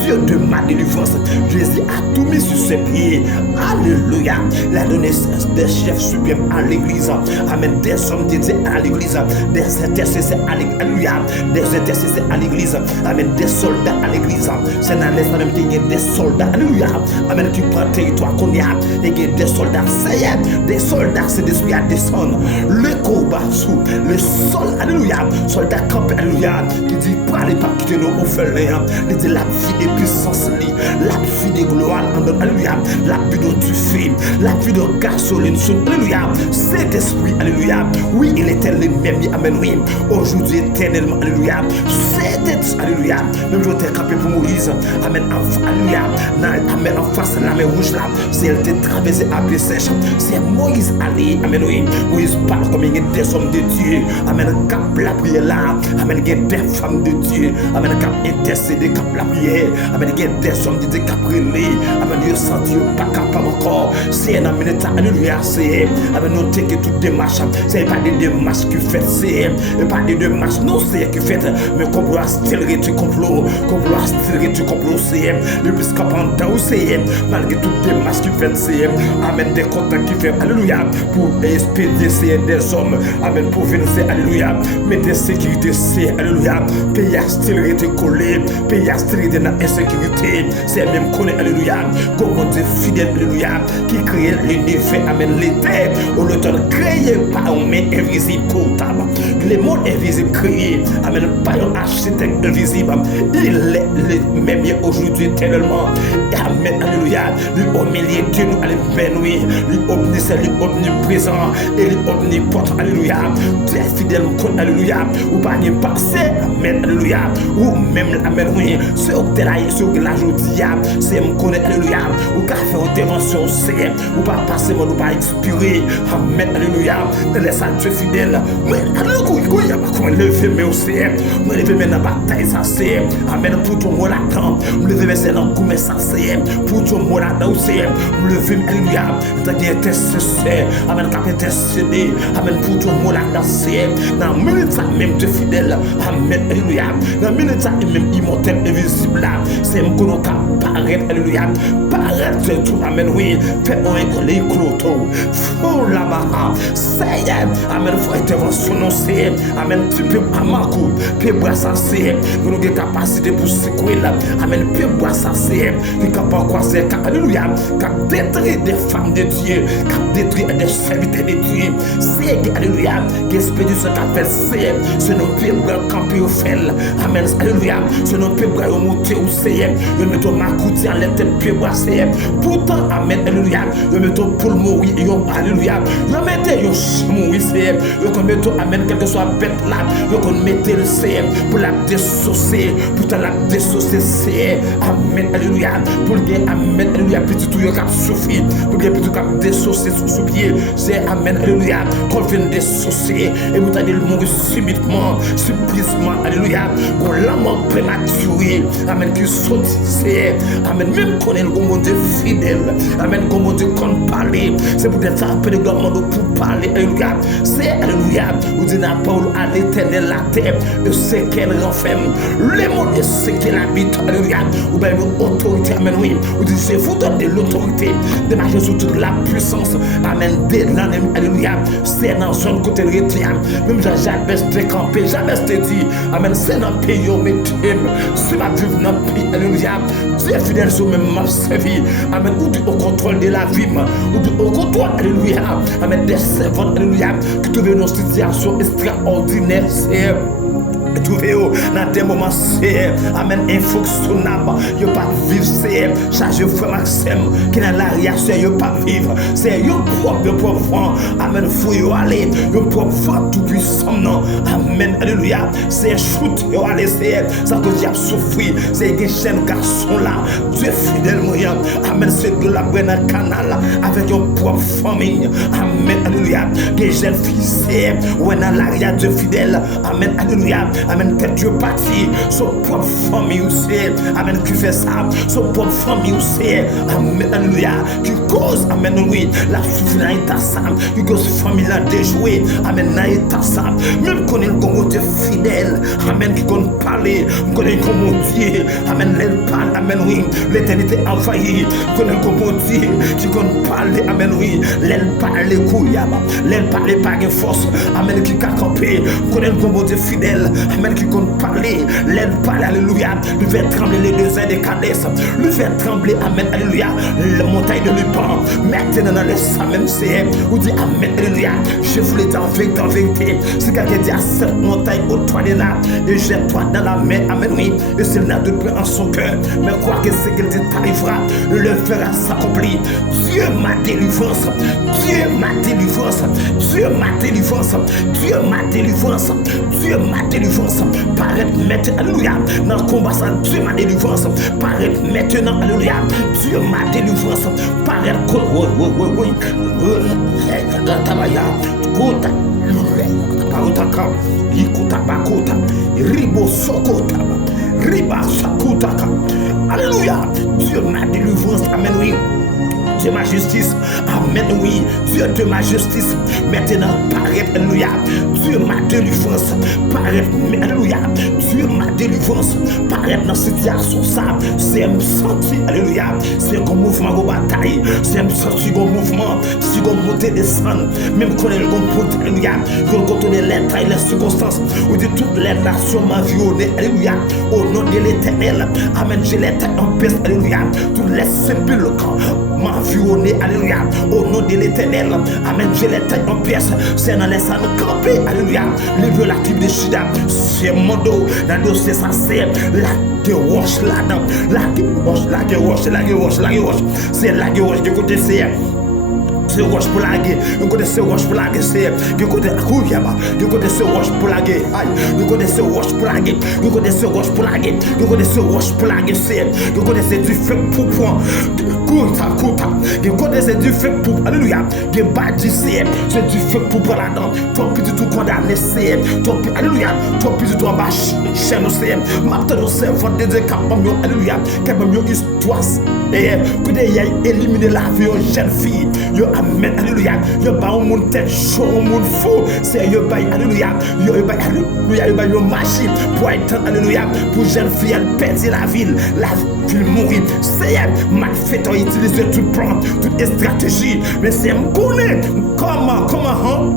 Dieu de ma délivrance. Jésus a tout mis sur ses pieds. Alléluia. La donné des chefs suprêmes à l'église. Amen. Des hommes dédiés à l'église. Des intercesseurs à l'église. Alléluia. Des intercesseurs à l'église. Amen. Des soldats à l'église. C'est dans l'instant même qu'il y a des soldats. Alléluia. Amen. Tu prends le territoire qu'on y a. Et il y a des soldats. C'est des soldats. C'est des esprits à descendre. Le combat sous le sol. Alléluia. Soldats campés. Alléluia. Qui dit parlez pas quitter nos orphelins. Il dit la vie de puissance, la vie de gloire, alléluia, la vie de tu fais, la vie de gasoline, alléluia, cet esprit, alléluia, oui, il était le même, amen, oui, aujourd'hui éternellement, alléluia, cet alléluia, même je t'ai capé pour Moïse, amen, alléluia, amen, en face de la mer rouge là, c'est elle t'est traversée à pied sèche, c'est Moïse allé, amen, oui, Moïse parle comme il y a des hommes de Dieu, amen, cap la prière là, amen, il y a des femmes de Dieu, amen, cap intercéder, cap la prière, amen, il y a des hommes de Dieu cap relais, amen, il y a senti pas capable encore, c'est un minute, alléluia, c'est, amen, notez que toute démarche, c'est pas des démarches qui fait, c'est pas des démarches, non, c'est qui fait, mais complot à style tu complot, complot à style tu complot, c'est, le plus capant c'est, malgré toutes les démarches qui fait, c'est, amen, des contacts qui fait, alléluia, pour expédier c'est des hommes, amen, pour venir, c'est, alléluia, mais des sécurités, c'est, alléluia, pays à style collé, pays à style dans l'insécurité, c'est même connu, alléluia, comment Dieu fidèle, alléluia, qui crée l'univers, amen, l'été, au le temps créé par un main invisible, comptable, les mondes invisibles créés, amen, par un architecte invisible, il est le même aujourd'hui tellement, amen, alléluia, lui au milieu de nous, amen, oui, lui omniprésent, et lui omnipotent, alléluia, Dieu fidèle, alléluia, ou pas n'y passer, amen, alléluia, ou même, amen, oui, ce que là, ce que là, je dis, c'est me connaître, alléluia, ou qu'à faire intervention, c'est, ou pas passer, ou pas expirer, amen, alléluia, laisse à Dieu fidèle, mais, alléluia, il y a pas comment lever, mais aussi, me lever maintenant, bataille, ça c'est, amen, pour ton mot là-dedans, me lever maintenant, comme ça c'est, pour ton mot là-dedans, c'est, me lever, alléluia, t'as dit intercesseur, amen, qu'à intercéder, amen, pour ton mot là-dedans, c'est, dans minute ça même Dieu fidèle, amen, alléluia, dans minute ça même immortel, invisible là, c'est me connaître, paraître, alléluia, paraître tout, amen, oui, fais un les clotos, faut là-bas, c'est, amen, faut intervention, non, c'est, amen, tu peux amakou, peux brasser, nous avons des capacités pour secouer là, amen, peux brasser, tu capable croiser alléluia, qui a détruit des femmes de Dieu, qui a détruit des serviteurs de Dieu. C'est alléluia, qui espère du Saint appel, c'est nos pieds pour camper au fel. Amen, alléluia, c'est nos pieds pour monter au CM. Nous mettons ma coutille à l'été pied pour CM. Pourtant, amen, alléluia, nous mettons pour mourir, alléluia, nous mettons mourir CM. Nous mettons, amen, quel que soit bête là, nous mettons le CM pour la dissocier, pour la dissocier CM. Amen, alléluia, pour le gars, amen, alléluia, petit tout, il a souffert, pour le gars, petit tout, il a dissocié sous pied. C'est amen, alléluia, qu'on vient dissocier et vous allez le mourir subitement, surprisement, alléluia, qu'on l'a mort prématuré, amen, qui sautissait, amen, même qu'on est le bon Dieu fidèle, amen, comme Dieu qu'on parle, c'est pour être appelé de monde pour parler, alléluia, c'est alléluia, vous dites à Paul à l'éternel la terre, et c'est qu'elle renferme, les mots de ce qu'elle habite, alléluia, ou bien l'autorité, amen, oui, vous dites c'est vous donner l'autorité, de marcher sur toute la puissance, amen, de l'ennemi, alléluia, c'est dans son côté de retien, même jamais te camper, jamais te dit, amen, c'est dans le pays, mais c'est ma vie dans le pays, alléluia, Dieu est fidèle sur même ma vie, amen, ou au contrôle de la vie, ou au contrôle, alléluia, amen, des servants, alléluia, qui trouvent une situation extraordinaire, c'est trouvez-vous dans des moments c'est amen infonctionnable yo pas vivre c'est chargé frère Maxime qui dans l'arrière c'est yo pas vivre c'est yo propre amen faut yo aller yo propre tout puissant non amen alléluia c'est shoot yo aller c'est ça que j'ai souffrir c'est des jeunes garçons là Dieu fidèle moyen amen c'est de la bonne canal avec your propre famille amen alléluia des jeunes filles c'est ouais dans l'arrière Dieu fidèle amen alléluia. Amen, que Dieu parti, son propre famille aussi, amen, qui fait ça, son propre famille aussi, amen, alléluia, qui cause, amen, oui, la souffrance est à ça, qui cause famille là déjouée, amen, est à ça, même qu'on est le Dieu fidèle, amen, qui compte parler, qu'on est comme Dieu, amen, l'aile parle, amen, oui, l'éternité envahie, qu'on est comme Dieu, qui compte parler, amen, oui, l'aile parle les couilles, l'aile parle pas de force, amen, qui a campé, qu'on est comme Dieu fidèle, amen, qui compte parler, l'aile parle, alléluia, lui fait trembler les deux ailes des cadesses, lui fait trembler, amen, alléluia, la montagne de Liban, maintenant dans les ça même c'est, vous dit, amen, alléluia, je vous l'ai dit en vérité, si quelqu'un dit à cette montagne, au-toi de là, et jette-toi dans la mer, amen, oui, et s'il n'a de paix en son cœur, mais quoi que ce qu'il dit t'arrivera, le fera s'accomplir, Dieu ma délivrance, Dieu ma délivrance, Dieu ma délivrance, Dieu ma délivrance, Dieu ma délivrance, paraît maintenant, alléluia, dans le combat ça, Dieu ma délivrance, paraît maintenant, alléluia, Dieu ma délivrance, paraît, oui, alléluia, Dieu ma délivrance, amen, oui. Dieu ma justice, amen, oui, Dieu de ma justice, maintenant paraît, alléluia, Dieu ma délivrance, paraît, alléluia, Dieu ma délivrance, paraît dans cette situation, ça, c'est un senti, alléluia, c'est un mouvement de bataille, c'est un senti de mouvement, c'est un monter descendre, même quand elle compte, alléluia, qu'on contrôle les tailles, les circonstances, où dit toutes les nations m'a violé, alléluia, au nom de l'éternel, amen, j'ai les têtes en paix, alléluia, tous les sépulcres, m'a violé, alléluia, au nom de l'éternel, amen, j'ai les têtes en pièces, c'est dans les salles campées, alléluia, les violatifs de Chida, c'est mon dos, dans le dossier, ça c'est la gueroche là-dedans, la gueroche, c'est la gueroche du côté c'est roche pour la guerre, vous connaissez roche pour la guerre, c'est vous connaissez vous connaissez roche pour la guerre, vous connaissez roche pour la guerre, vous connaissez roche pour la guerre, vous connaissez roche pour la guerre, c'est vous connaissez du feu pour point, courta, vous connaissez du feu pour, alléluia, vous bâti c'est du feu pour là-dedans, toi petit tout condamné c'est, toi alléluia, toi petit tout en bas chaîne c'est, maintenant c'est votre décapement, alléluia, capable une histoire, et que des éliminer la vie aux jeunes filles, amen, alléluia, yo ba un monde tête chaud, un monde fou, c'est yo ba, alléluia, yo ba yo machine pour être, alléluia, pour jeune fille elle perdre la ville fin mourir. Seigneur, malfaiteur utiliser tout plan, toute stratégie. Mais c'est me connaît comment,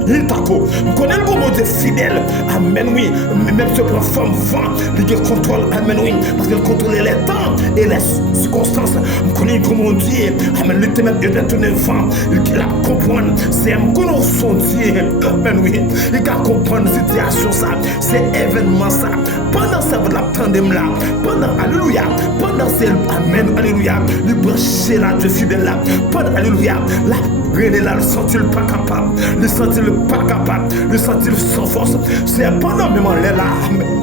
il t'accorde. Je connais le bon Dieu fidèle. Amen, oui. Même ce plan femme vent, il contrôle. Amen, oui. Parce qu'il contrôle les temps et les circonstances. Je connais le bon Dieu. Amen, le témètre de tourner vent. Il a comprendre. C'est me connaître son Dieu. Amen, oui. Il a comprendre la situation, ça. C'est événement, ça. Pendant ça, vous l'attendez là. Pendant, alléluia. Pendant c'est, amen, alléluia. Le brancher là, Dieu fidèle là. Pendant, alléluia. La René là, le sentir pas capable, le sentir pas capable, le sentir sans force. C'est pendant même on est là,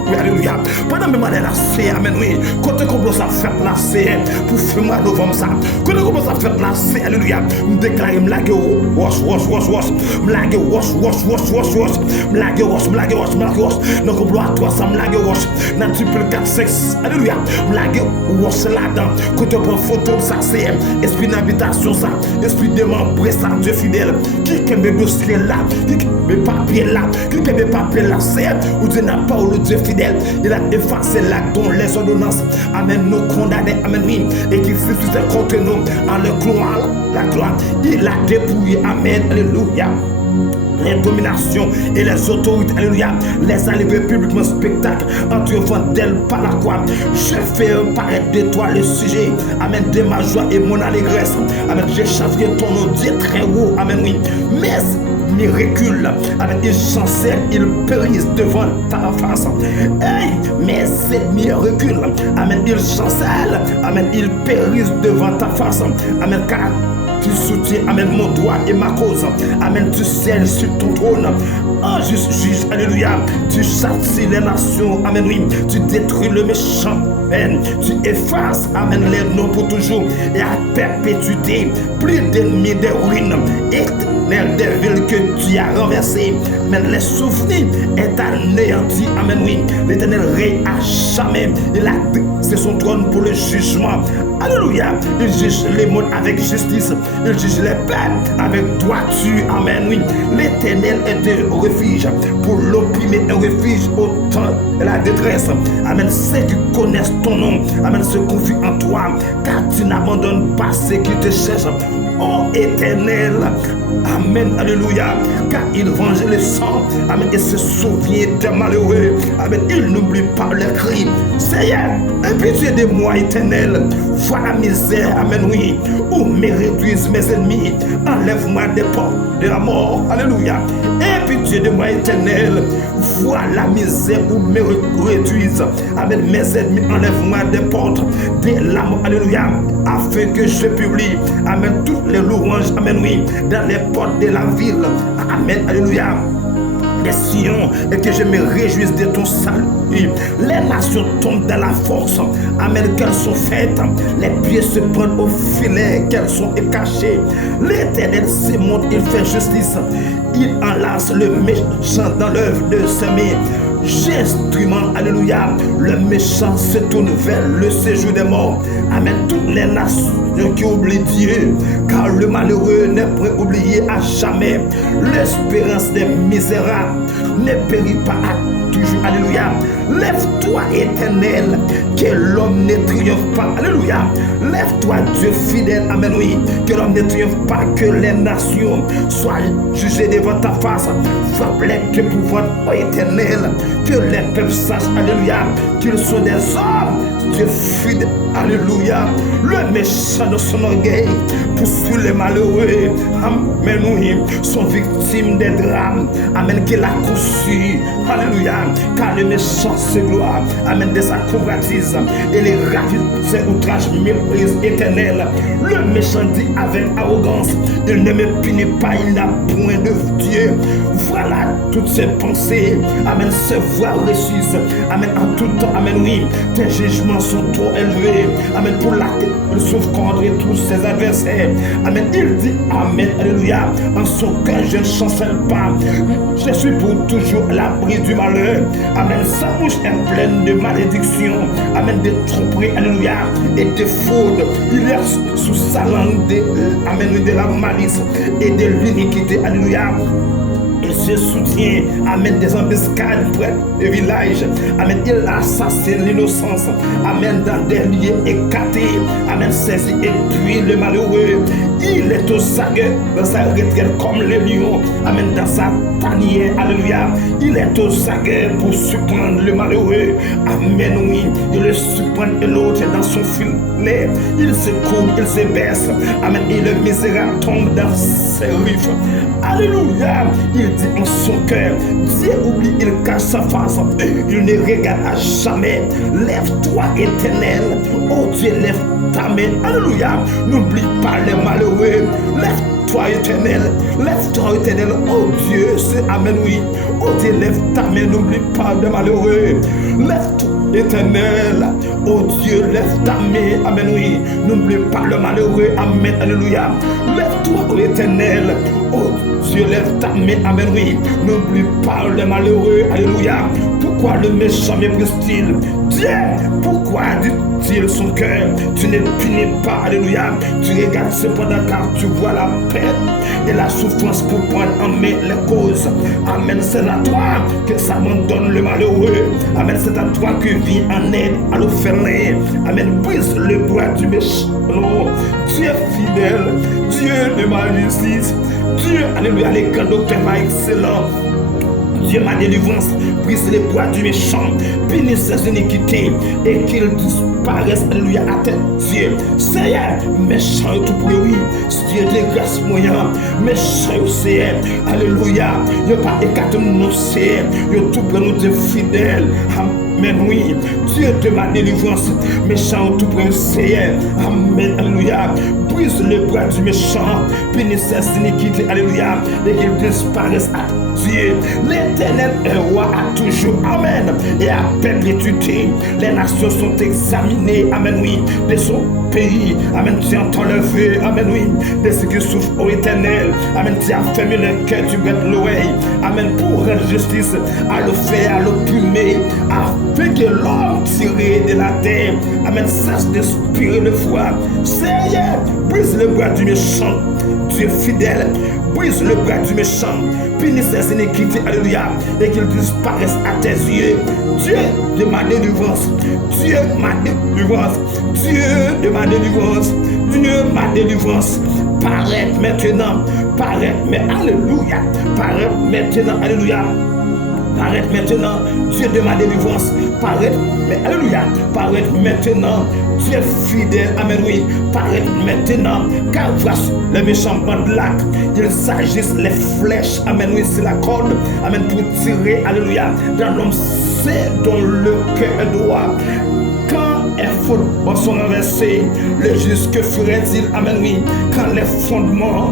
oui, alléluia. Pendant même on est là, c'est amen, oui. Quand on commence à faire là, c'est pour faire mois novembre ça. Quand on commence à faire là, c'est alléluia. Me déclarer, me laguer wash, me laguer wash, me laguer wash. Donc on doit toi ça me laguer wash. Dans type 4 6, alléluia. Me laguer wash là-dedans. Quand on prend photo ça, c'est esprit d'habitation ça, esprit de membre. Dieu fidèle, qui mes dossiers là, qui mes papiers là, qui mes papiers là, c'est où Dieu n'a pas le Dieu fidèle, il a effacé l'acte dont les ordonnances, amen, nous condamnés, amen, oui, et qui suscite contre nous en le gloire, la gloire, il a dépouillé, amen, alléluia. Les dominations et les autorités, alléluia, les arrivées publiquement spectacle en triomphant d'elle par la croix. Je fais paraître de toi le sujet, amen, de ma joie et mon allégresse, amen, j'ai chassé ton nom, Dieu très haut, amen, oui, mais ils reculent, amen, ils chancellent, ils périssent devant ta face. Hey, mes ennemis reculent, amen, ils chancellent, amen, ils périssent devant ta face, amen, car tu soutiens, amen, mon droit et ma cause. Amen, tu scelles sur ton trône. En juste juge, alléluia. Tu châties les nations, amen, oui. Tu détruis le méchant, amen. Tu effaces, amen, les noms pour toujours et à perpétuité. Plus d'ennemis, des ruines et des villes que tu as renversées. Mais les souvenirs est anéanti, amen, oui. L'Éternel règne à jamais. Il a c'est son trône pour le jugement. Alléluia. Il juge les mondes avec justice. Il juge les peuples avec droiture. Amen. Oui. L'Éternel est un refuge pour l'opprimé, un refuge au temps de la détresse. Amen. Ceux qui connaissent ton nom, amen, se confient en toi, car tu n'abandonnes pas ceux qui te cherchent. Oh Éternel. Amen. Alléluia. Car il venge le sang. Amen. Et se souvient des malheureux. Amen. Il n'oublie pas leurs cris. Seigneur, aie pitié de moi, Éternel. Vois la misère, amen, oui, où me réduisent mes ennemis. Enlève-moi des portes de la mort, alléluia. Aie pitié de moi, Éternel. Vois la misère où me réduisent, amen, mes ennemis. Enlève-moi des portes de la mort, alléluia, afin que je publie, amen, toutes les louanges, amen, oui, dans les portes de la ville, amen, alléluia. Les Sion, et que je me réjouisse de ton salut. Les nations tombent dans la force, amen, qu'elles sont faites. Les pieds se prennent au filet, qu'elles sont cachées. L'Éternel se montre, il fait justice. Il enlace le méchant dans l'œuvre de semer. J'instrument, alléluia, le méchant se tourne vers le séjour des morts. Amen, toutes les nations qui oublient Dieu, car le malheureux n'est point oublié à jamais. L'espérance des misérables ne périt pas à toujours, alléluia. Lève-toi, Éternel, que l'homme ne triomphe pas, alléluia. Lève-toi, Dieu fidèle, amen, oui, que l'homme ne triomphe pas, que les nations soient jugées devant ta face. Frappe les pouvoirs, ô Éternel, que les peuples sachent, alléluia, qu'ils sont des hommes, Dieu fidèle, alléluia. Le méchant de son orgueil poursuit les malheureux, amen, oui, sont victimes des drames, amen, qu'il a conçu, alléluia, car le méchant se gloire, amen, de sa convoitise, et les ravis ses outrages méprise éternel. Le méchant dit avec arrogance, il ne me punit pas, il n'a point de Dieu. Voilà toutes ses pensées, amen, se voix réussissent, amen, en tout temps, amen, oui, tes jugements sont trop élevés, amen, pour la sauvegarde et tous ses adversaires, amen, il dit amen, alléluia, en son cœur je ne chancelle pas, je suis pour toujours à l'abri du malheur, amen, sa bouche est pleine de malédiction, amen, de tromperie, alléluia, et de fraude, il est sous sa langue de, amen, de la malice et de l'iniquité, alléluia. il se soutient, amen, des embuscades près des villages, amen, il assassine l'innocence, amen, dans des lieux écartés, amen, saisi et puis le malheureux, il est aux aguets dans sa retraite comme le lion, amen, dans sa tanière, alléluia, il est aux aguets pour surprendre le malheureux, amen, oui, il le surprend et l'autre dans son filet, il se couvre, il se baisse, amen, et le misérable tombe dans ses rives, alléluia, il dit en son cœur, Dieu oublie, il cache sa face, il ne regarde à jamais, lève-toi éternel, oh Dieu, lève ta main, alléluia, n'oublie pas les malheureux, lève-toi éternel, oh Dieu, c'est amen, oui, oh Dieu, lève ta main, n'oublie pas les malheureux, lève-toi éternel, oh Dieu, lève ta main, amen, oui, n'oublie pas le malheureux, amen, alléluia, lève-toi, oh éternel, oh Dieu, lève ta main, amen, oui, n'oublie pas le malheureux, alléluia, pourquoi le méchant méprise-t-il Dieu, pourquoi dit-il son cœur, tu ne punis pas, alléluia, tu regardes cependant car tu vois la peine et la souffrance pour prendre en main les causes, amen, c'est à toi que s'abandonne le malheureux, amen, c'est à toi que vient en aide à l'orphelin, amen, brise le bras du méchant, Dieu fidèle, Dieu de ma justice, Dieu, alléluia, les cadeaux pas excellents, Dieu ma délivrance, brise les bras du méchant, punit ses iniquités et qu'il disparaisse, alléluia, à tes yeux. Seigneur, méchant et tout pour oui, Dieu de grâce moyen, méchant Seigneur, alléluia, il n'y a pas écarté nos Seigneur, il tout pour nous de fidèles, amen, oui, Dieu de ma délivrance, méchant tout pour Seigneur, amen, alléluia, brise le bras du méchant, punit ses iniquités, alléluia, et qu'il disparaisse à Dieu. L'Éternel est roi à toujours, amen, et à perpétuité. Les nations sont examinées, amen, oui, de son pays, amen, tu entends le vœu, amen, oui, de ceux qui souffrent au Éternel, amen, tu as fermé le cœur, tu prêtes l'oreille, amen, pour rendre justice à l'offert, à l'opprimé, afin que l'homme tiré de la terre, amen, cesse d'inspirer le foi. Seigneur, brise le bras du méchant, Dieu fidèle, brise le bras du méchant, punis ses iniquités, alléluia, et qu'il disparaisse à tes yeux. Dieu de ma délivrance, Dieu ma délivrance, Dieu de ma délivrance, Dieu ma délivrance, paraît maintenant, paraît, mais alléluia, paraît maintenant, alléluia. Paraît maintenant, Dieu de ma délivrance, paraît, mais alléluia, paraît maintenant, Dieu fidèle, amen, oui, paraît maintenant, car voici les méchants bandent lac, ils s'agissent les flèches, amen, oui, c'est la corde, amen, pour tirer, alléluia, dans l'homme, c'est dont le cœur est droit. Quand les fondements sont renversés, le juste que ferait-il, amen, oui, quand les fondements,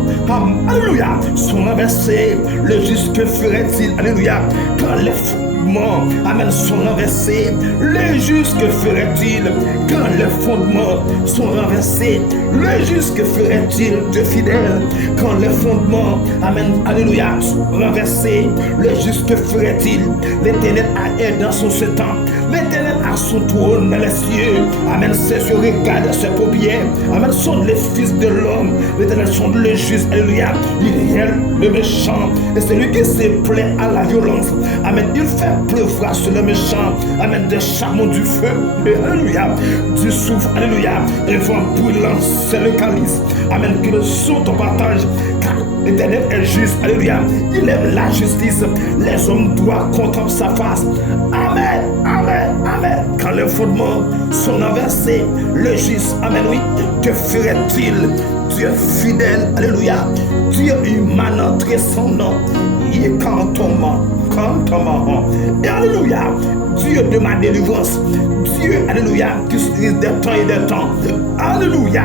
alléluia, sont renversés, le juste que ferait-il, alléluia, quand les fondements, amen, sont renversés, le juste que ferait-il, quand les fondements sont renversés, le juste que ferait-il, Dieu fidèle, quand les fondements, amen, alléluia, sont renversés, le juste que ferait-il, l'Éternel a aide dans son temps, l'Éternel a son trône dans les cieux, amen, ses yeux regardent ses paupières, amen, sont les fils de l'homme, l'Éternel sonde le juste, alléluia, il règle le méchant, et celui qui se plaît à la violence, amen, il fait pleuvoir sur le méchant, amen, des charbons du feu, et alléluia, du souffle, alléluia, et vent brûlant, c'est le calice, amen, qui le saute au partage, car l'Éternel est juste, alléluia, il aime la justice, les hommes doivent contempler sa face, amen, amen, amen, quand les fondements sont renversés, le juste, amen, oui, que ferait-il, Dieu fidèle, alléluia, Dieu humain, très son nom, il est cantonnement, et alléluia, Dieu de ma délivrance, Dieu, alléluia, qui se des temps et des temps, alléluia,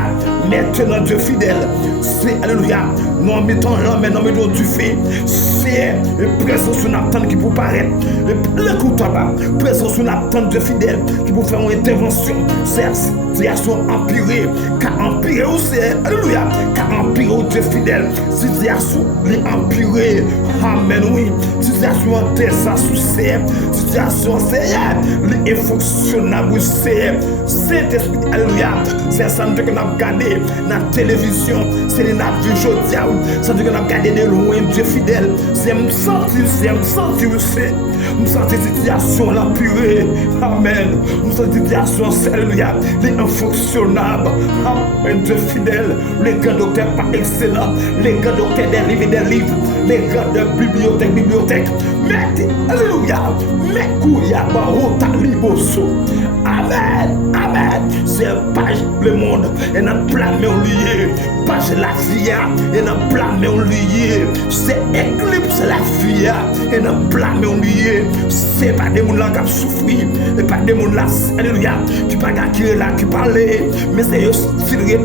maintenant Dieu fidèle, c'est, alléluia, non mettons l'homme, mais non mettons du fait, c'est présence sur l'attente qui peut paraître, l'écoute là-bas, présence sur l'attente de fidèle qui peut faire une intervention, c'est situation empirée, qu'a empiré ou c'est, alléluia, qu'a empiré ou Dieu fidèle, situation empirée, amen, oui, situation désassociée, situation c'est, les fonctionnable, c'est esprit, alléluia, c'est ça que nous avons gardé dans la télévision, c'est les nappes du jour, c'est que nous avons gardé de loin, Dieu fidèle, c'est me sentir, c'est me sentir situation l'empirée, amen, me sentir situation, alléluia, les infonctionnables, amen, Dieu fidèle, les grands docteurs pas excellents, les grands docteurs des livres, les grands de bibliothèque, mettez, alléluia, Mekouya Barota Liboso, amen, c'est page le monde, et n'a plamé au lié, page la FIA, et n'a plamé au lié, c'est éclipse la FIA, et n'a plamé au lié, c'est pas des gens là qui souffrent, et pas des gens là, alléluia, qui pas qui là qui parlait, mais c'est eux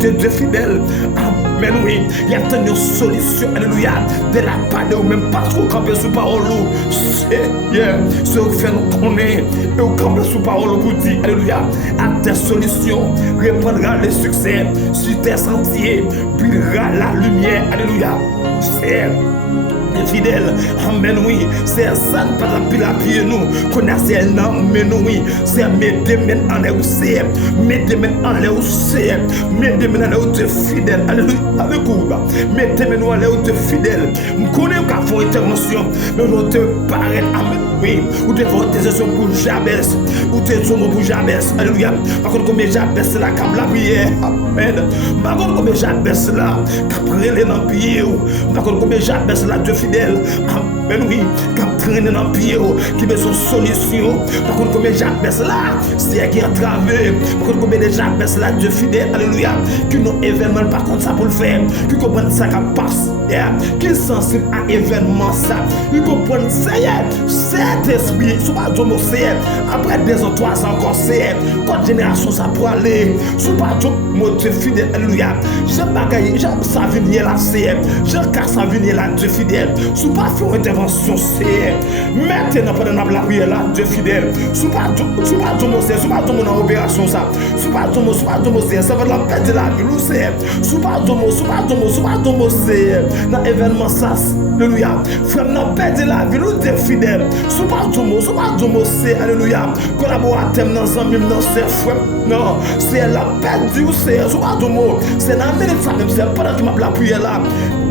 de Dieu fidèle, amen, oui, il y a une solution, alléluia, de la part de vous-même, pas trop camper sous parole, c'est vous fait nous connaître, et vous camper sous parole pour dire, alléluia, à tes solutions, répondra le succès, sur tes sentiers, brillera la lumière, alléluia, c'est fidèle, amen, oui, c'est ça, pas la pile à pied, nous, connaissez non, mais nous, oui, c'est mettez main en l'air, c'est mettez main en l'air, c'est mettez main en l'air, de fidèle, alléluia, mettez main en l'air, de fidèle, nous connaissons qu'à faire intervention, mais nous te paraît, amen, oui, ou te faire intervention pour Jabès, ou te faire pour Jabès, alléluia, par contre, comme Jabès là, comme la prière, amen, par contre, comme Jabès là, comme les dans le pied, par contre, comme Jabès là, de fidèle, amen, oui, qui traîne dans le pied, qui met son solution, par contre, comme Jabès là, c'est qui a travé, par contre, comme Jabès là, de fidèle, alléluia, qui n'ont événement, par contre, ça pour le faire, qui comprennent ça qui passe, qui sensible à événement ça, qui comprennent ça, cet esprit, sous pas de c'est après 2 ans, 3 ans encore, c'est quand génération ça pour aller, sous pas de mot de fidèle, alléluia, je bagaille, je ça venir là, c'est, je casse ça venir là, Dieu fidèle, sous pas faire intervention, c'est, maintenant pendant la prière là, Dieu fidèle, sous pas de mot, c'est, sous pas de mot dans l'opération ça, sous pas de mot, c'est, ça va la perte de la vie, c'est, sous pas de mot, c'est, dans l'événement ça, alléluia, frère, n'a perte de la vie, nous Dieu fidèle, sous pas de mot, c'est, alléluia, collaborateur dans ensemble, dans ses frères, non, c'est la perte du, c'est, sous pas de mot, c'est dans la minute ça même, c'est pendant que m'a la prière là,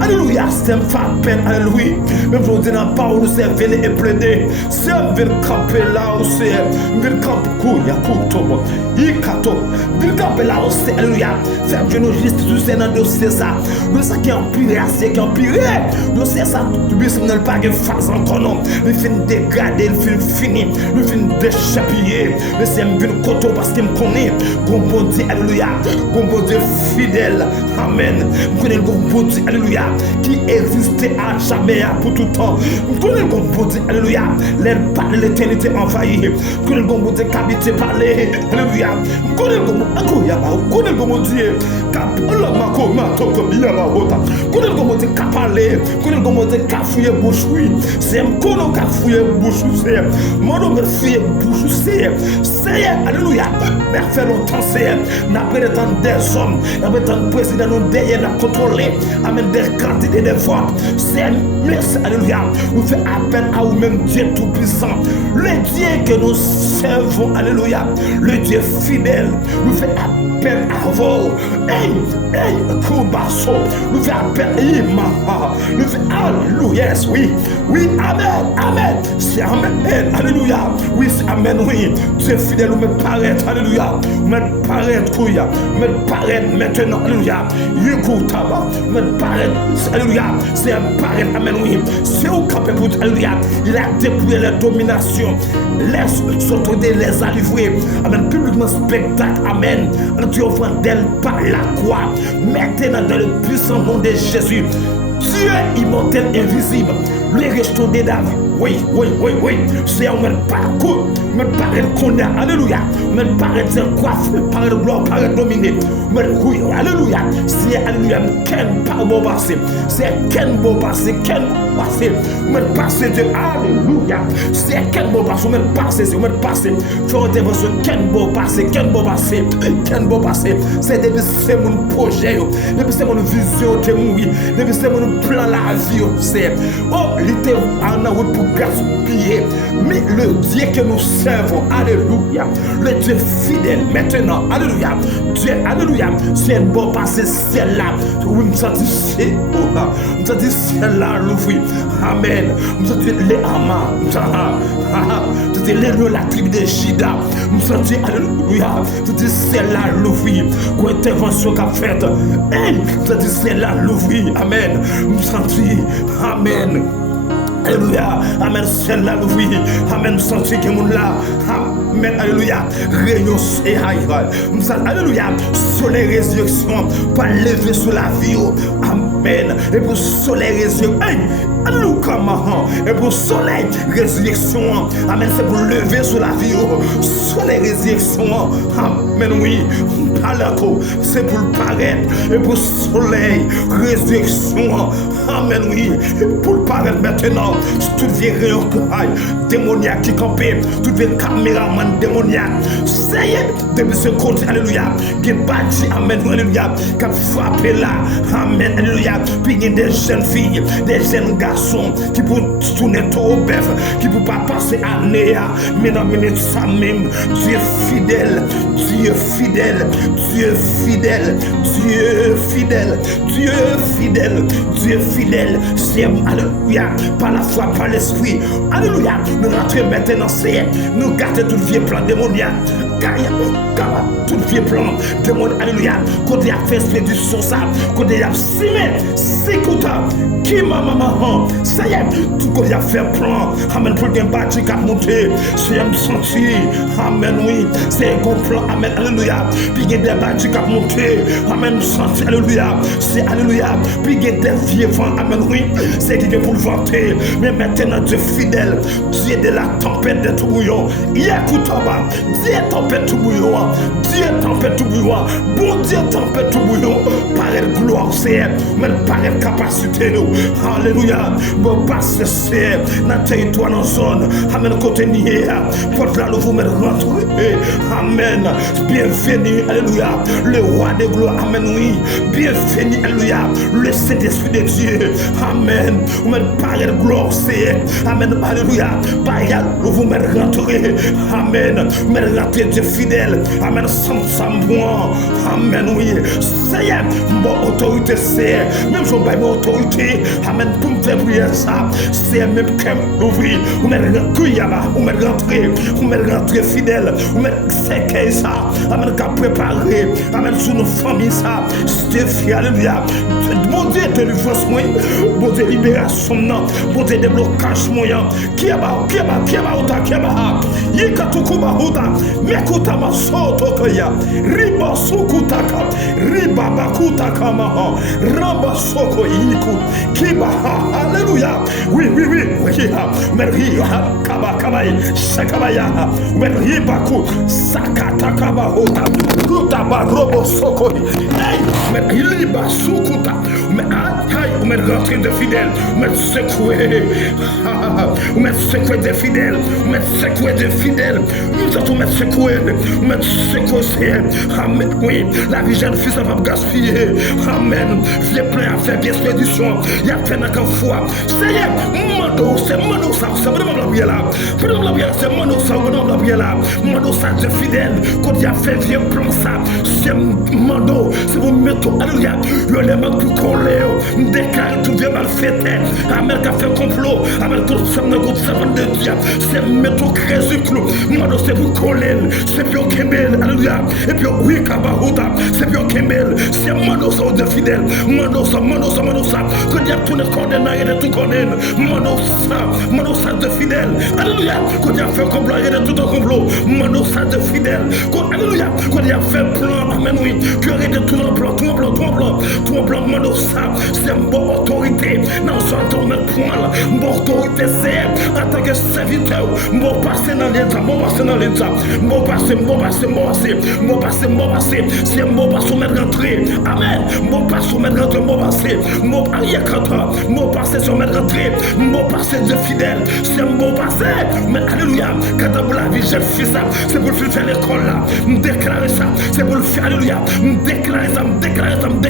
alléluia, c'est me fait peine, alléluia, même je vous dis dans la parole, c'est venir et plaider, c'est venir camper là, c'est venir camper, couille, couteau, yikato, venir camper là, c'est, alléluia, faire Dieu nous justice, c'est dans le dossier ça, nous ça qui est empiré, c'est qui est empiré, nous c'est ça, tu bis ne pas de phase encore non, le film dégradé, le film fini, le film déchapillé, mais c'est un bon coteau parce qu'il me connaît, bon Dieu, alléluia, bon Dieu fidèle, amen, je connais le bon Dieu, alléluia, qui existait à jamais pour tout temps, je connais le bon Dieu, alléluia, l'air par l'éternité envahie, je connais le bon Dieu qui habite par les, alléluia, je connais le bon Dieu, je connais le bon Dieu, cafouiller bouche, oui. C'est un colon cafouiller bouche, c'est mon me fille bouche, c'est alléluia. Mais fait longtemps, c'est n'après le temps des hommes, après le temps de président, nous derrière la contrôler, amène des quantités de votes. C'est merci, alléluia. Vous faites appel à vous-même, Dieu tout-puissant, le Dieu que nous servons, alléluia, le Dieu fidèle. Nous fait appel à vous. Hey, Kubaso, nous fait appel, nous fait alléluia, oui, amen, c'est amen, alléluia, oui, c'est amen, oui, Dieu fidèle, nous me paraître, alléluia, me paraître, couilla, me paraître maintenant, alléluia, Yekutaba, me paraître, alléluia, c'est un paraître, amen, oui, c'est au cap pour alléluia, il a dépouillé la domination, laisse s'autoriser les a livrés, amen, publiquement spectacle, amen, en triomphant d'elle par la croix, maintenant dans le puissant nom de Jésus, Dieu immortel, invisible, les restons des David. Oui, c'est un parcours, me paraît qu'on est, alléluia, me paraît coiffe, me paraît gloire, me paraît dominé. oui, alléluia. C'est alléluia, qu'un pas bon passé. C'est qu'un bon passé, qu'un passé. Mais passé de alléluia. C'est qu'un bon passé, mais passé, mais passé. Faut intervention, qu'un bon passé, qu'un bon passé, qu'un bon passé. C'est depuis c'est mon projet, depuis c'est mon vision, c'est mon depuis c'est mon plan la vie, c'est oh, l'été en route pour gaspiller. Mais le Dieu que nous servons, alléluia, le Dieu fidèle maintenant, alléluia, Dieu, alléluia, c'est un bon passé, c'est là, oui, nous sommes dit, nous sommes dit, c'est là, l'ouvrir, amen, nous sommes dit, les amas, nous sommes dit, la tribu de Jida, nous sommes dit, alléluia, nous sommes dit, c'est là, l'ouvrir, quoi intervention qu'a faite, nous sommes dit, c'est là, l'ouvrir, amen, nous sommes dit, amen. Alléluia, amen, c'est là l'ouvrir, amen, sentir que mon là, amen, alléluia, réunion et alléluia, soleil résurrection, pas lever sur la vie, amen, et pour soleil résurrection, alléluia, et pour soleil résurrection, amen, c'est pour lever sur la vie, soleil résurrection, amen, oui, c'est pour le paraître, et pour soleil résurrection, amen, oui, pour le paraître maintenant. Tout vient réunion démoniaque qui campait, tout vient caméraman démoniaque. Ça y est, depuis ce côté, alléluia, qui est bâti, amen, alléluia, qui a frappé là, amen, alléluia. Puis il y a des jeunes filles, des jeunes garçons qui pour tourner tout au bœuf, qui pour pas passer à Néa, mais dans minute ça même, Dieu fidèle, Dieu fidèle, Dieu fidèle, Dieu fidèle, Dieu fidèle, Dieu fidèle, c'est alléluia, par la foi, par l'esprit, alléluia, nous rentrons maintenant, c'est nous gardons tout le vieux plan démoniaque, tout le vieux plan démoniaque, alléluia, quand il a fait expédition ça, quand il a simé, c'est qui m'a maman, ça y est, tout quand il a fait plan, amen, pour qu'il y ait un bâti qui a monté, c'est un senti, amen, oui, c'est un plan, amen, alléluia, puis il y a des bâtis qui a monté, amen, senti, alléluia, c'est alléluia, puis il y a des vieux vents, amen, oui, c'est qui vient pour le vanter, mais maintenant Dieu fidèle, Dieu de la tempête de tout bouillon, écoute en bas, Dieu tempête tout bouillon, Dieu tempête tout bouillon, bon Dieu tempête tout bouillon, paraît gloire, c'est, mais paraît capacité, nous, alléluia, bon passe, c'est, dans le territoire, dans la zone, amen, côté nié, porte là, vous me rentrez, amen, bienvenue, alléluia, le roi de gloire, amen, oui, bienvenue, alléluia, le Saint-Esprit de Dieu, amen, vous me paraît gloire, c'est, amen, alléluia, pareil, vous me rentrez, amen, me rentrez, Dieu fidèle, amen, sans moi, amen, oui, c'est, bon autorité, c'est, même si on n'a pas autorité, amen, pour me faire prier ça, c'est même comme ouvrir, vous me rentrez fidèle, vous me faites ça, amen, qu'à préparer, amen, sur nos familles ça, c'est alléluia, mon Dieu, délivrance, mon Dieu, libération, mon Dieu, déblocage, qui est bas, Yikatukuba Huda, Mekutama Soto Kaya, Riba Sukutaka, Riba Bakutaka Maha, Ramba Soko Yiku, Kiba, Alléluia, oui, Merhi, Kabakai, Sakabaya, Merhi Baku, Sakataka Huda, Kutaba Robo Soko, Merhi Basukuta, me rentrer de fidèles, me secouer, me secouer des fidèles, me secouer des fidèles, nous allons me secouer, amen, oui, la vie jeune fille, ça va me gaspiller, amen, j'ai plein à faire d'expédition, il y a plein à foi, c'est Mano, ça, c'est vraiment la prière là, c'est Mano, ça, c'est fidèle, quand il y a fait vieux plan ça, c'est Mano, c'est vous mettre, alléluia, le léman pour coller, déclare tout bien mal fait, amen, qui a fait complot, amen, tout ça, de Dieu, c'est mettre Jésus-Christ, Mano, c'est vous coller, c'est pour Kembel, alléluia, et puis oui, Kabahuda, c'est pour Kembel, c'est Mano, ça, de fidèle, Mano, ça, Manosa, que Dieu tourne condamné de tout condamné. Manosa de fidèle. Alléluia, que Dieu fait complot de tout un complot. Manosa de fidèle. Alléluia, que Dieu fait plan. Amen, oui. Que de tout un plan, tout un plan, Manosa. C'est une bonne autorité. Non, soit ton point. Mon autorité, c'est en tant que serviteur. Mon passé dans l'état, mon passé dans l'état. Mon passé. C'est mon passé mettre rentrer. Amen. Mon passé mettre rentrer, mon passé. Mon passé sur mettre rentrer. Mon passé de fidèle. C'est mon passé. Mais alléluia. Quand on la vie, j'ai fait ça. C'est pour le faire l'école là. Me déclarer ça. C'est pour le faire. Alléluia. Me déclarer ça. Me déclarer ça. Me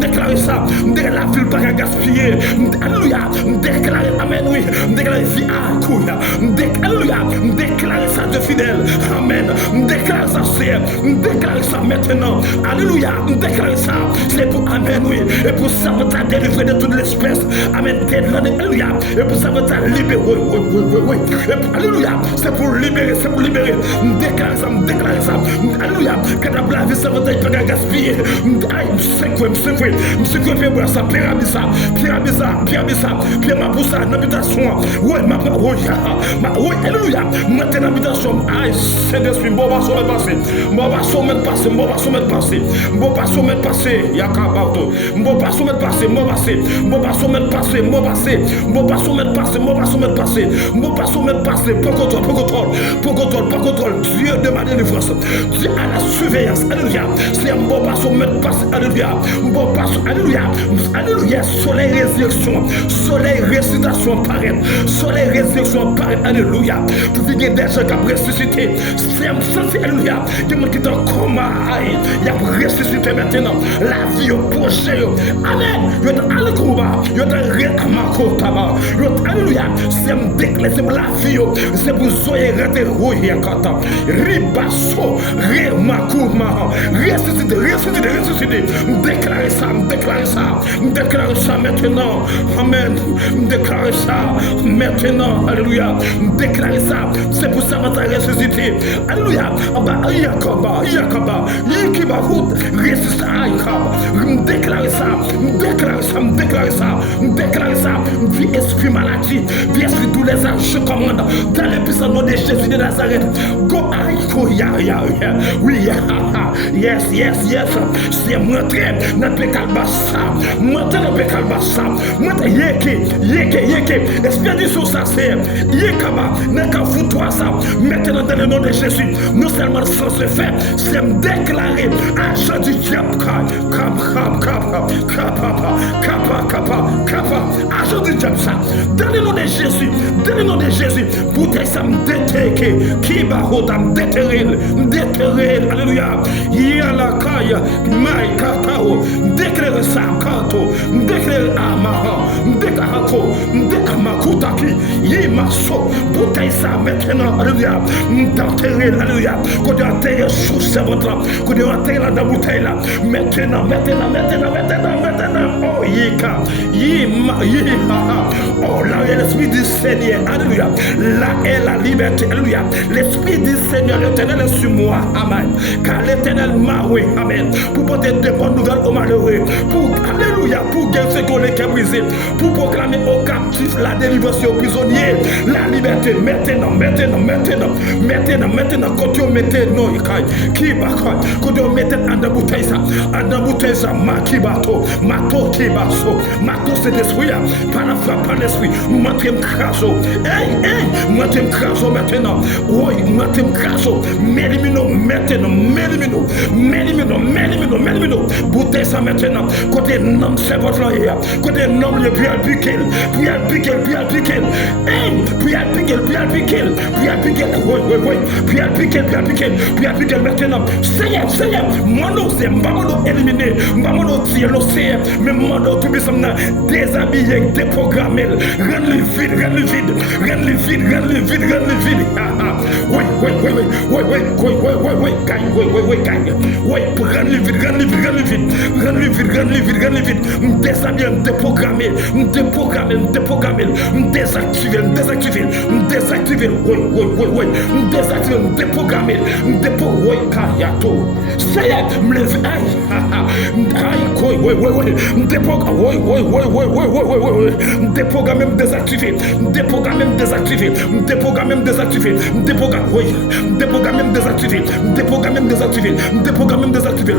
déclarer ça. La ville pas gaspiller. Alléluia. Me déclarer. Amen. Oui. Me déclarer vie à couille. Alléluia. Me déclarer ça de fidèle. Amen. Me déclarer ça. C'est. Me déclarer ça maintenant. Alléluia. Me déclarer ça. C'est pour. Amen. Oui. Et pour ça, vous t'a délivré de toute l'espèce. Amen. Alléluia. Et pour ça, vous t'a libéré. Oui. Alléluia. C'est pour libérer. Me déclarer ça. Alléluia. Quand la vie, ça va pas gaspiller. Aïe, c'est quoi, faire ça, Pierre Maboussa, l'habitation. Oui, alléluia. Maintenant, l'habitation. Aïe, c'est d'esprit. Bon, va mettre passé. Yakabato. Bon, pas mettre passé. Pas contrôle. Dieu de ma délivrance. Dieu à la surveillance. Alléluia. C'est un bon pas mettre passé. Alléluia. Bon pas. Alléluia. Soleil récitation paraît. Alléluia. Pour dire des gens qui ont ressuscité. C'est un sens. Alléluia. Des gens qui sont en coma. Il y a ressuscité maintenant. La vie au prochain. Amen. Il y a un combat. Il y a un réamako taba. Alléluia. C'est un déclin. C'est pour la vie. C'est pour soyer rétérouille. Ribasso. Rémakuma. Ressuscité. Déclarez ça maintenant. Amen. Déclarez ça maintenant. Alléluia. Déclarez ça. C'est pour ça que tu as ressuscité. Alléluia. Yakaba. Déclarez ça. Vie esprit maladie. Vie esprit tous les âges. Je commande. Dans le puissant nom de Jésus de Nazareth. Go. Oui. Yes. C'est montré dans le pécal bassa. Yeke. Esprit du sous ça c'est. Yekaba. N'a qu'à foutre ça. Maintenant dans le nom de Jésus. Non seulement sans se faire. C'est me déclarer. Agent du diable. Kappa. Agent du diable ça. Dans le nom de Jésus. Bouteille ça me déterrer. Qui va me déterrer. Alléluia. Yalakaya. Mai kakao. Déclarer ça. Kato. Déclarer amaha. Déclarako. Décamakutaki. Yimaso. Bouteille ça maintenant. Alléluia. Déterrer. Alléluia. Quand tu as terre sous ce ventre là. Quand tu as terre dans la bouteille là. Maintenant. Oh, yika. Oh, là est l'esprit du Seigneur. Alléluia. Là est la liberté. Alléluia. L'esprit du Seigneur, l'éternel est sur moi. Amen. Car l'éternel m'a oui. Amen. Pour porter de bonnes nouvelles aux malheureux. Alléluia. Pour guérir ceux qui ont les cœurs brisés. Pour proclamer aux captifs la délivrance aux prisonniers. La liberté. Maintenant. Quand tu mettez non, qui va croire. Quand tu mettez en de bouteille ça. Mato c'est l'esprit, par la foi, par l'esprit, m'attends crasso, m'attends crasso maintenant, oui, m'attends crasso, mélimino, bouteille ça maintenant, côté nom c'est votre là, côté nom le puis piquer, maintenant, Seigneur, mon c'est Mamono éliminé, Mamono tirer l'océan, mais Mamono tout bien déshabillé, déprogrammé, rendre le vide. Oui, gagne. Oui, pour rendre le vide. Déshabillé, déprogrammer, désactiver. Oui, désactiver, déprogrammer, oui, kayato. Seigneur, me lève, aïe, Déprogramme même désactivé. Déprogramme même désactivé. Déprogramme même désactivé. Déprogramme même désactivé. Déprogramme même désactivé. Déprogramme même désactivé.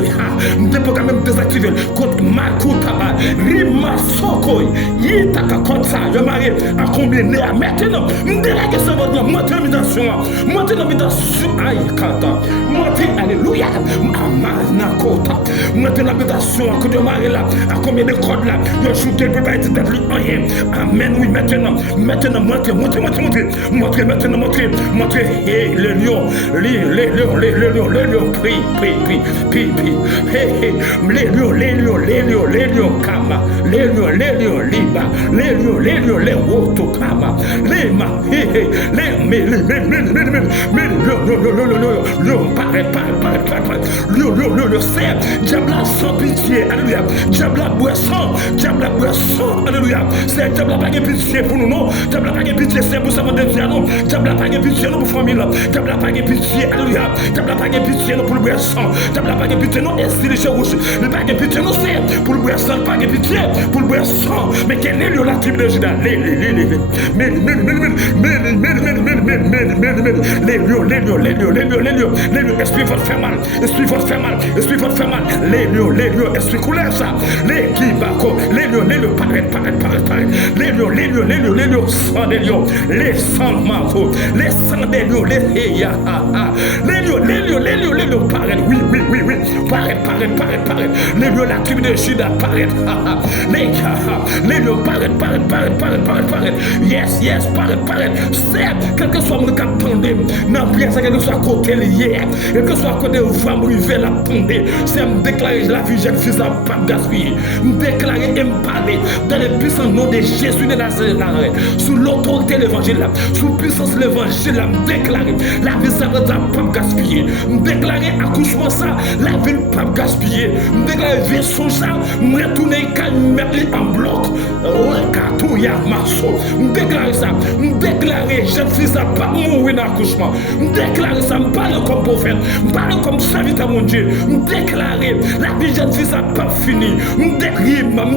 Déprogramme même désactivé. Contre Makutaba. Rimasoko. Yitaka comme ça. Je marie à combien de maintenant. Délégué ce votre nom. Montez l'imitation. Montez l'imitation. Aïe, Kata. Montez, alléluia. Amanakota. Montez l'imitation. À côté de Marie là. À combien de codes là. Je joue quelque part. Rien. Amen. Oui, maintenant. Maintenant, montrez. Hey, le lion. Les lions. Prie. Hey. Les lions. Kama. Les lions. Liba. Les woto. Kama. Les ma. Hey. Les lion. Paraît. Lion. C'est diable sans pitié. Alléluia. Diable boisson. Alléluia. C'est diable pas de pitié pour nous, non. Diable pas de pitié, c'est pour ça que Dieu non. Diable pas de pitié non pour famille. Diable pas de pitié, alléluia. Diable pas de pitié non pour le boisson. Diable pas de pitié non, et si les choses le pas de pitié non, c'est pour le boisson, pas de pitié pour le boisson. Mais quel est la tribu de Juda? Les lions, esprit va faire mal. Les lions, esprit couleur ça. Les qui bako, les lions, paraît. Les lions, sang des lions, les sangs marteaux, les sangs des lions, les lions, paraît, oui, paraît. Les lions, la tribu de Juda, paraît. Les lions, paraît. Yes, paraît. C'est, quel que soit mon cap tendé, non, bien ça, quel que soit côté lié, quel que soit côté femme, river la tendé, c'est me déclarer la vie, jeune fils, à pas gaspiller, me déclarer et me parler dans le puissant nom de Jésus de Nazareth, sous l'autorité de l'évangile, sous puissance de l'évangile, me déclarer la vie, ça va pas gaspiller, me déclarer accouchement, ça, la vie, pas gaspiller, me déclarer vie, son ça, me retourner, mettre en bloc, me déclarer ça, me déclarer, jeune fils, à pas mourir dans l'accouchement, me déclarer ça, me parle comme prophète, me parle comme serviteur mon Dieu, me déclarer la vie, jeune fils, à pas fini, me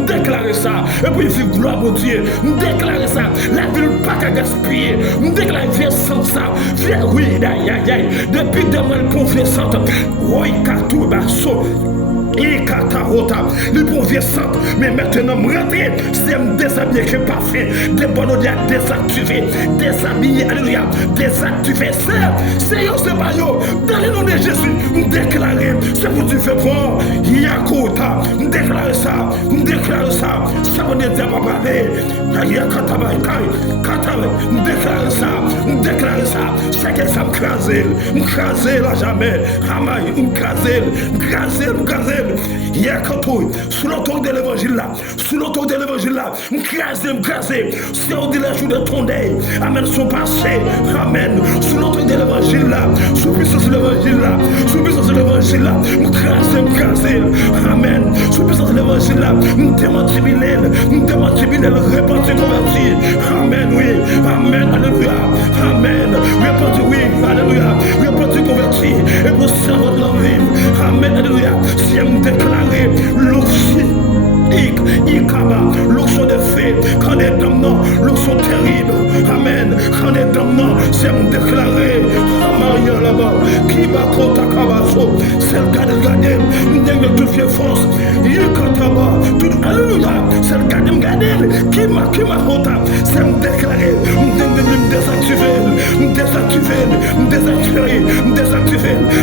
déclarer ça, et puis vivre gloire mon Dieu, me déclarer ça, la vie, pas qu'à gaspiller, me déclarer vie sans ça, oui, aïe, depuis demain, confiance, oui, katou, basso. Et Katarota, les bons vieux sangs, mais maintenant, rentrez, c'est me déshabiller que parfait, des bonnes odias désactivés, déshabillés, alléluia, désactivés, c'est pas yo, dans le nom de Jésus, déclarer, c'est pour tu fais bon, Yakota, déclarer ça, ça veut dire pas parler, déclarer ça, c'est que ça m'craser là jamais, Amaï, m'craser, Yakatou, sous l'autorité de l'évangile là, m'craser, c'est au delà de ton deuil, amen, son passé, amen, sous l'autorité de l'évangile là, sous puissance de l'évangile là, m'craser, amen, sous puissance de l'évangile là, m'démantibilé, répandu, converti, amen, oui, amen, alléluia, amen, répandu, oui, alléluia, répandu, converti, et pour servir de la vie, amen, alléluia. Si elle me déclarer l'oxy, l'onction de fée, quand des damnants, l'onction terrible, amen, quand des damnants, si elle me déclarer, Amaria là-bas, qui va contre Kabaso, celle qui a gardé, m'dègue toute fière force, Yekataba, tout alléluia, celle qui a gardé, qui m'a hota, c'est me déclarer, m'dègue désactiver,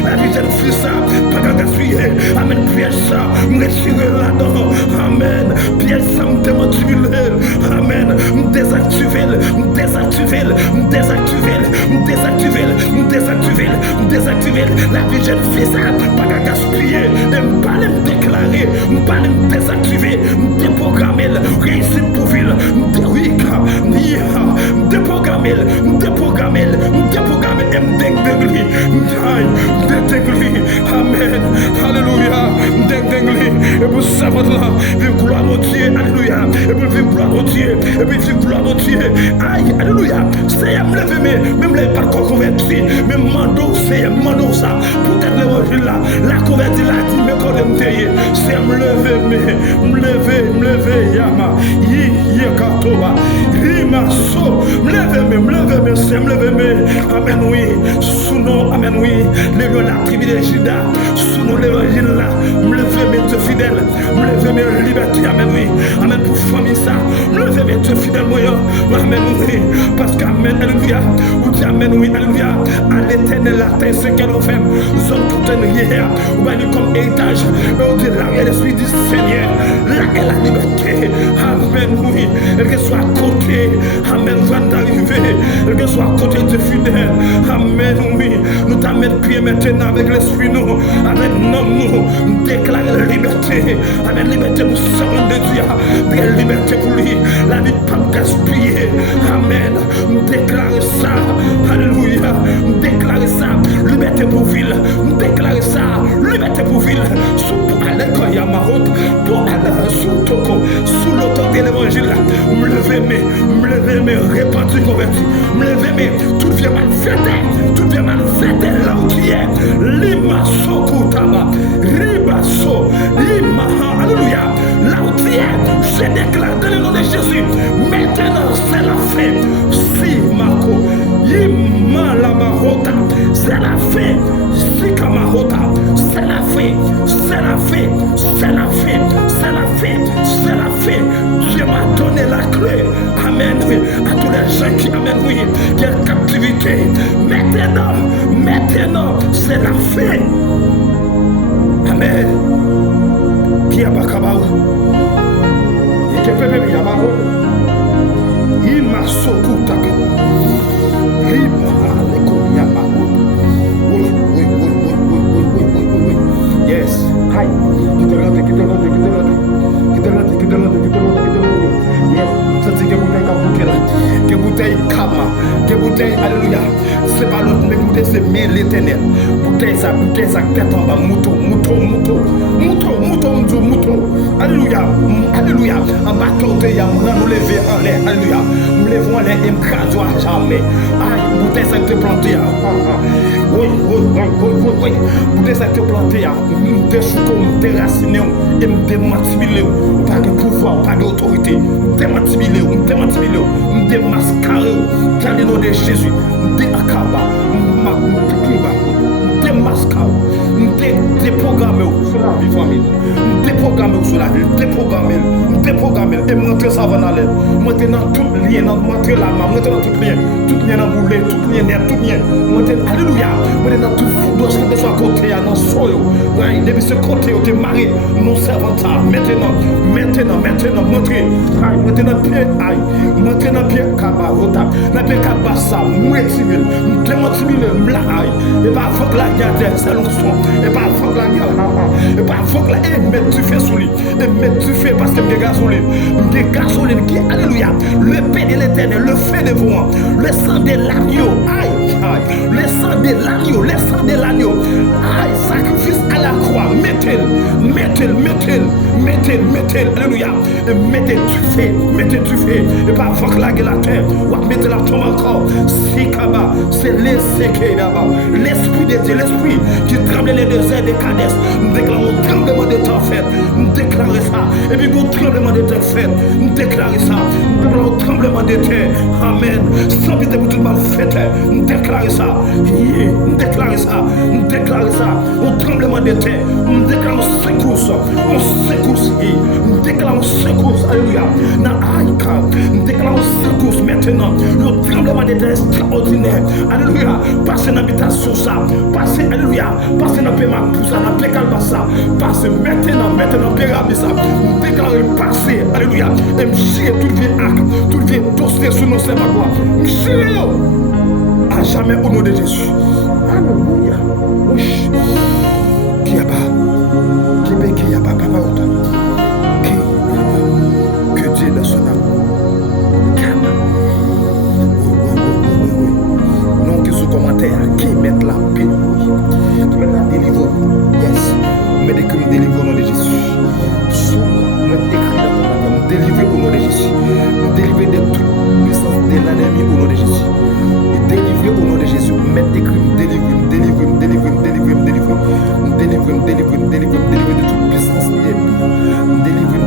la vie de fils, pas qu'à gaspiller, amen, piège ça, me retirer là-dedans, amen, piège ça, me démotiver, amen, me désactiver, la vie de fils, pas qu'à gaspiller, me parler, me déclarer, me parler, me désactiver, me déprogrammer, réussite pour ville, me déprogrammer, Amen. Alléluia. Et pour ça, vive gloire au Dieu. Alléluia. Et pour vivre gloire au Dieu. Et puis vivre gloire au Dieu. Aïe. Alléluia. C'est à me lever, même les parcours convertis. Même mando, c'est mando ça. Peut-être l'évangile là. La convertie là, dit, mais quand même t'ayez. C'est à me lever, Yama. Katoba. Rima so. Me lever, c'est me lever. Amen, oui. Sous nom, amen, oui. Les lieux la privilégiée là. Sous nom l'évangile là. Me lever, mes Dieu fidèles. Me lever, mes libertés, amen, oui. Amen, pour famille ça. Me lever, mes Dieu fidèles, moyen. Amen, oui. Parce qu'amen, alléluia. Ou dit amen, oui, alléluia. À l'éternel, la terre, c'est qu'elle offre. Zone pour tenir. Ou bien comme héritage. Mais on dit là, l'esprit du Seigneur. Là est la liberté. Amen, oui. Elle que soit à côté. Amen, va d'arriver. Elle que soit à côté de fidèles. Amen, oui. Nous t'amène pied maintenant avec l'esprit, nous. Avec nous déclare la liberté. Amen, liberté pour sortir de Dieu. La liberté pour lui. La vie pas gaspiller. Amen. Nous déclare ça. Alléluia. Nous déclare ça. Liberté pour ville. Nous déclare ça. Liberté pour ville. Sous aller quand il y a ma route. Pour aller sous Toko. Sous l'autorité de l'évangile. Me lever, mais répandu, converti. Me lever, mais tout vient mal fait. Tout vient mal fait. Là où tu es. Lima Sokutama. Ribaso. Lima. Alléluia. Là où tu es. Je déclare dans le nom de Jésus. Maintenant, c'est la fin. Si Marco. Yima la marota. C'est la fin. Si Kamarota. C'est la fin. C'est la fin. C'est la fin. C'est la fin. C'est la fin. Dieu m'a donné la clé. Amen. Oui. À tous les gens qui amènent, oui, qui ont captivité. Maintenant, c'est la fin. Amen. Qui a pas kabao. Il est fait même yamaro. Il m'a sokutaka. Il m'a leko yamaro. Oui. Yes. Hi. Qui te Yes. Ça c'est que bouteille kama. Que bouteille, alléluia. C'est pas l'autre, mais bouteille c'est mais l'éternel. Bouteille ça tête en bas. Mouton. Alléluia. En bas côté, il y a nous lever en l'air. Alléluia. Nous levons en l'air et nous crasons à jamais. Aïe, bouteille ça te planté. Oui. Bouteille ça te planté. Nous déchoucons, nous déracinons et nous démantilons. Pas de pouvoir, pas d'autorité. Nous démantilons, nous démascarons. Dans le nom de Jésus, nous déacabons, nous démascarons, nous déprogrammons sur la vie famille. Nous déprogrammons sur la vie, nous déprogrammons et montrer ça va dans l'air. Maintenant, tout lien, montrer la main, montrer dans tout lien dans boulet, tout lien net, tout lien. Alléluia. Maintenant, tout foudre, ce qui soit à côté, dans le sol. Depuis ce côté, on te marie, nous servons ça. Maintenant, montrez. Maintenant, pied, kabarota. Dans pied, kabassa, mouetimil, nous démontimil, m'laï. Et pas faut que la garde, c'est l'onction. Et pas faut que la garde, et pas faut que la mettre du feu sous lui. Et mettre du feu parce que m'de gasoline qui, alléluia, le paix de l'éternel, le feu de vous, le sang de l'agneau, aïe, le sang de l'agneau, aïe, sacrifice à la croix, mettez-le, alléluia, mettez du feu, et pas faut que la gueule la terre, ou mettez la tombe encore, Sikaba, c'est l'esprit de Dieu, l'esprit qui tremble les déserts de Cadès, nous déclarons tremblement de temps fait, nous déclarons ça, et puis pour tremblement de terre fait, nous déclarons ça, nous déclarons tremblement de terre, amen, sans pitié pour tout le mal fait, nous déclarons ça, au tremblement de terre, nous déclarons secousse, nous déclarons secousse, alléluia, nous déclarons secousse maintenant, le tremblement de terre extraordinaire, alléluia, passez dans l'habitation ça, passez, alléluia, passez dans le paiement pour ça, dans le calbassa, passez maintenant, pérable ça, nous déclarons passer, alléluia, et m'chier tout le acte, tout le dossier sur nos cerveaux, m'chier à jamais au nom de Jésus. Alléluia. Qui a pas, papa, que Dieu dans son âme. délivrer au nom de Jésus. Nous délivrer de toute puissance de l'ennemi au nom de Jésus. Nous délivrer au nom de Jésus. Mettre écrit, nous délivrer de toute puissance de l'ennemi. Nous délivrer.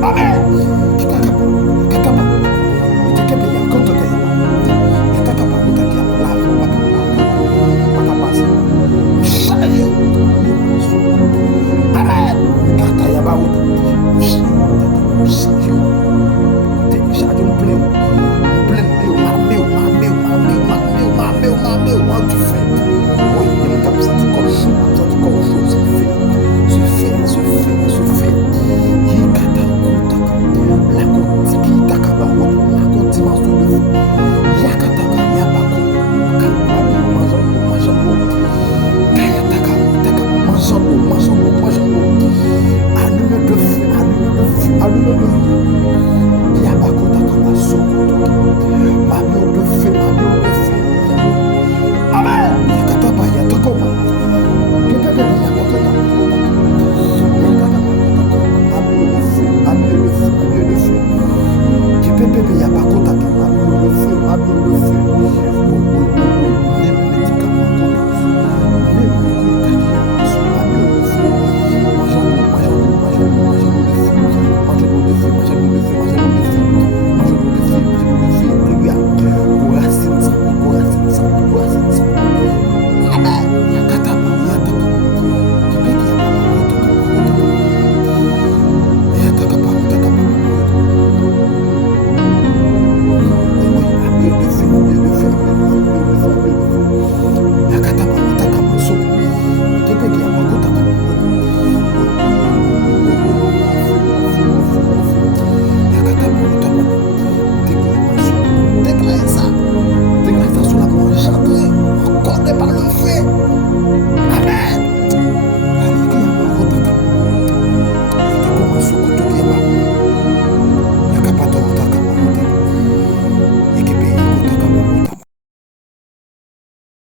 Amen.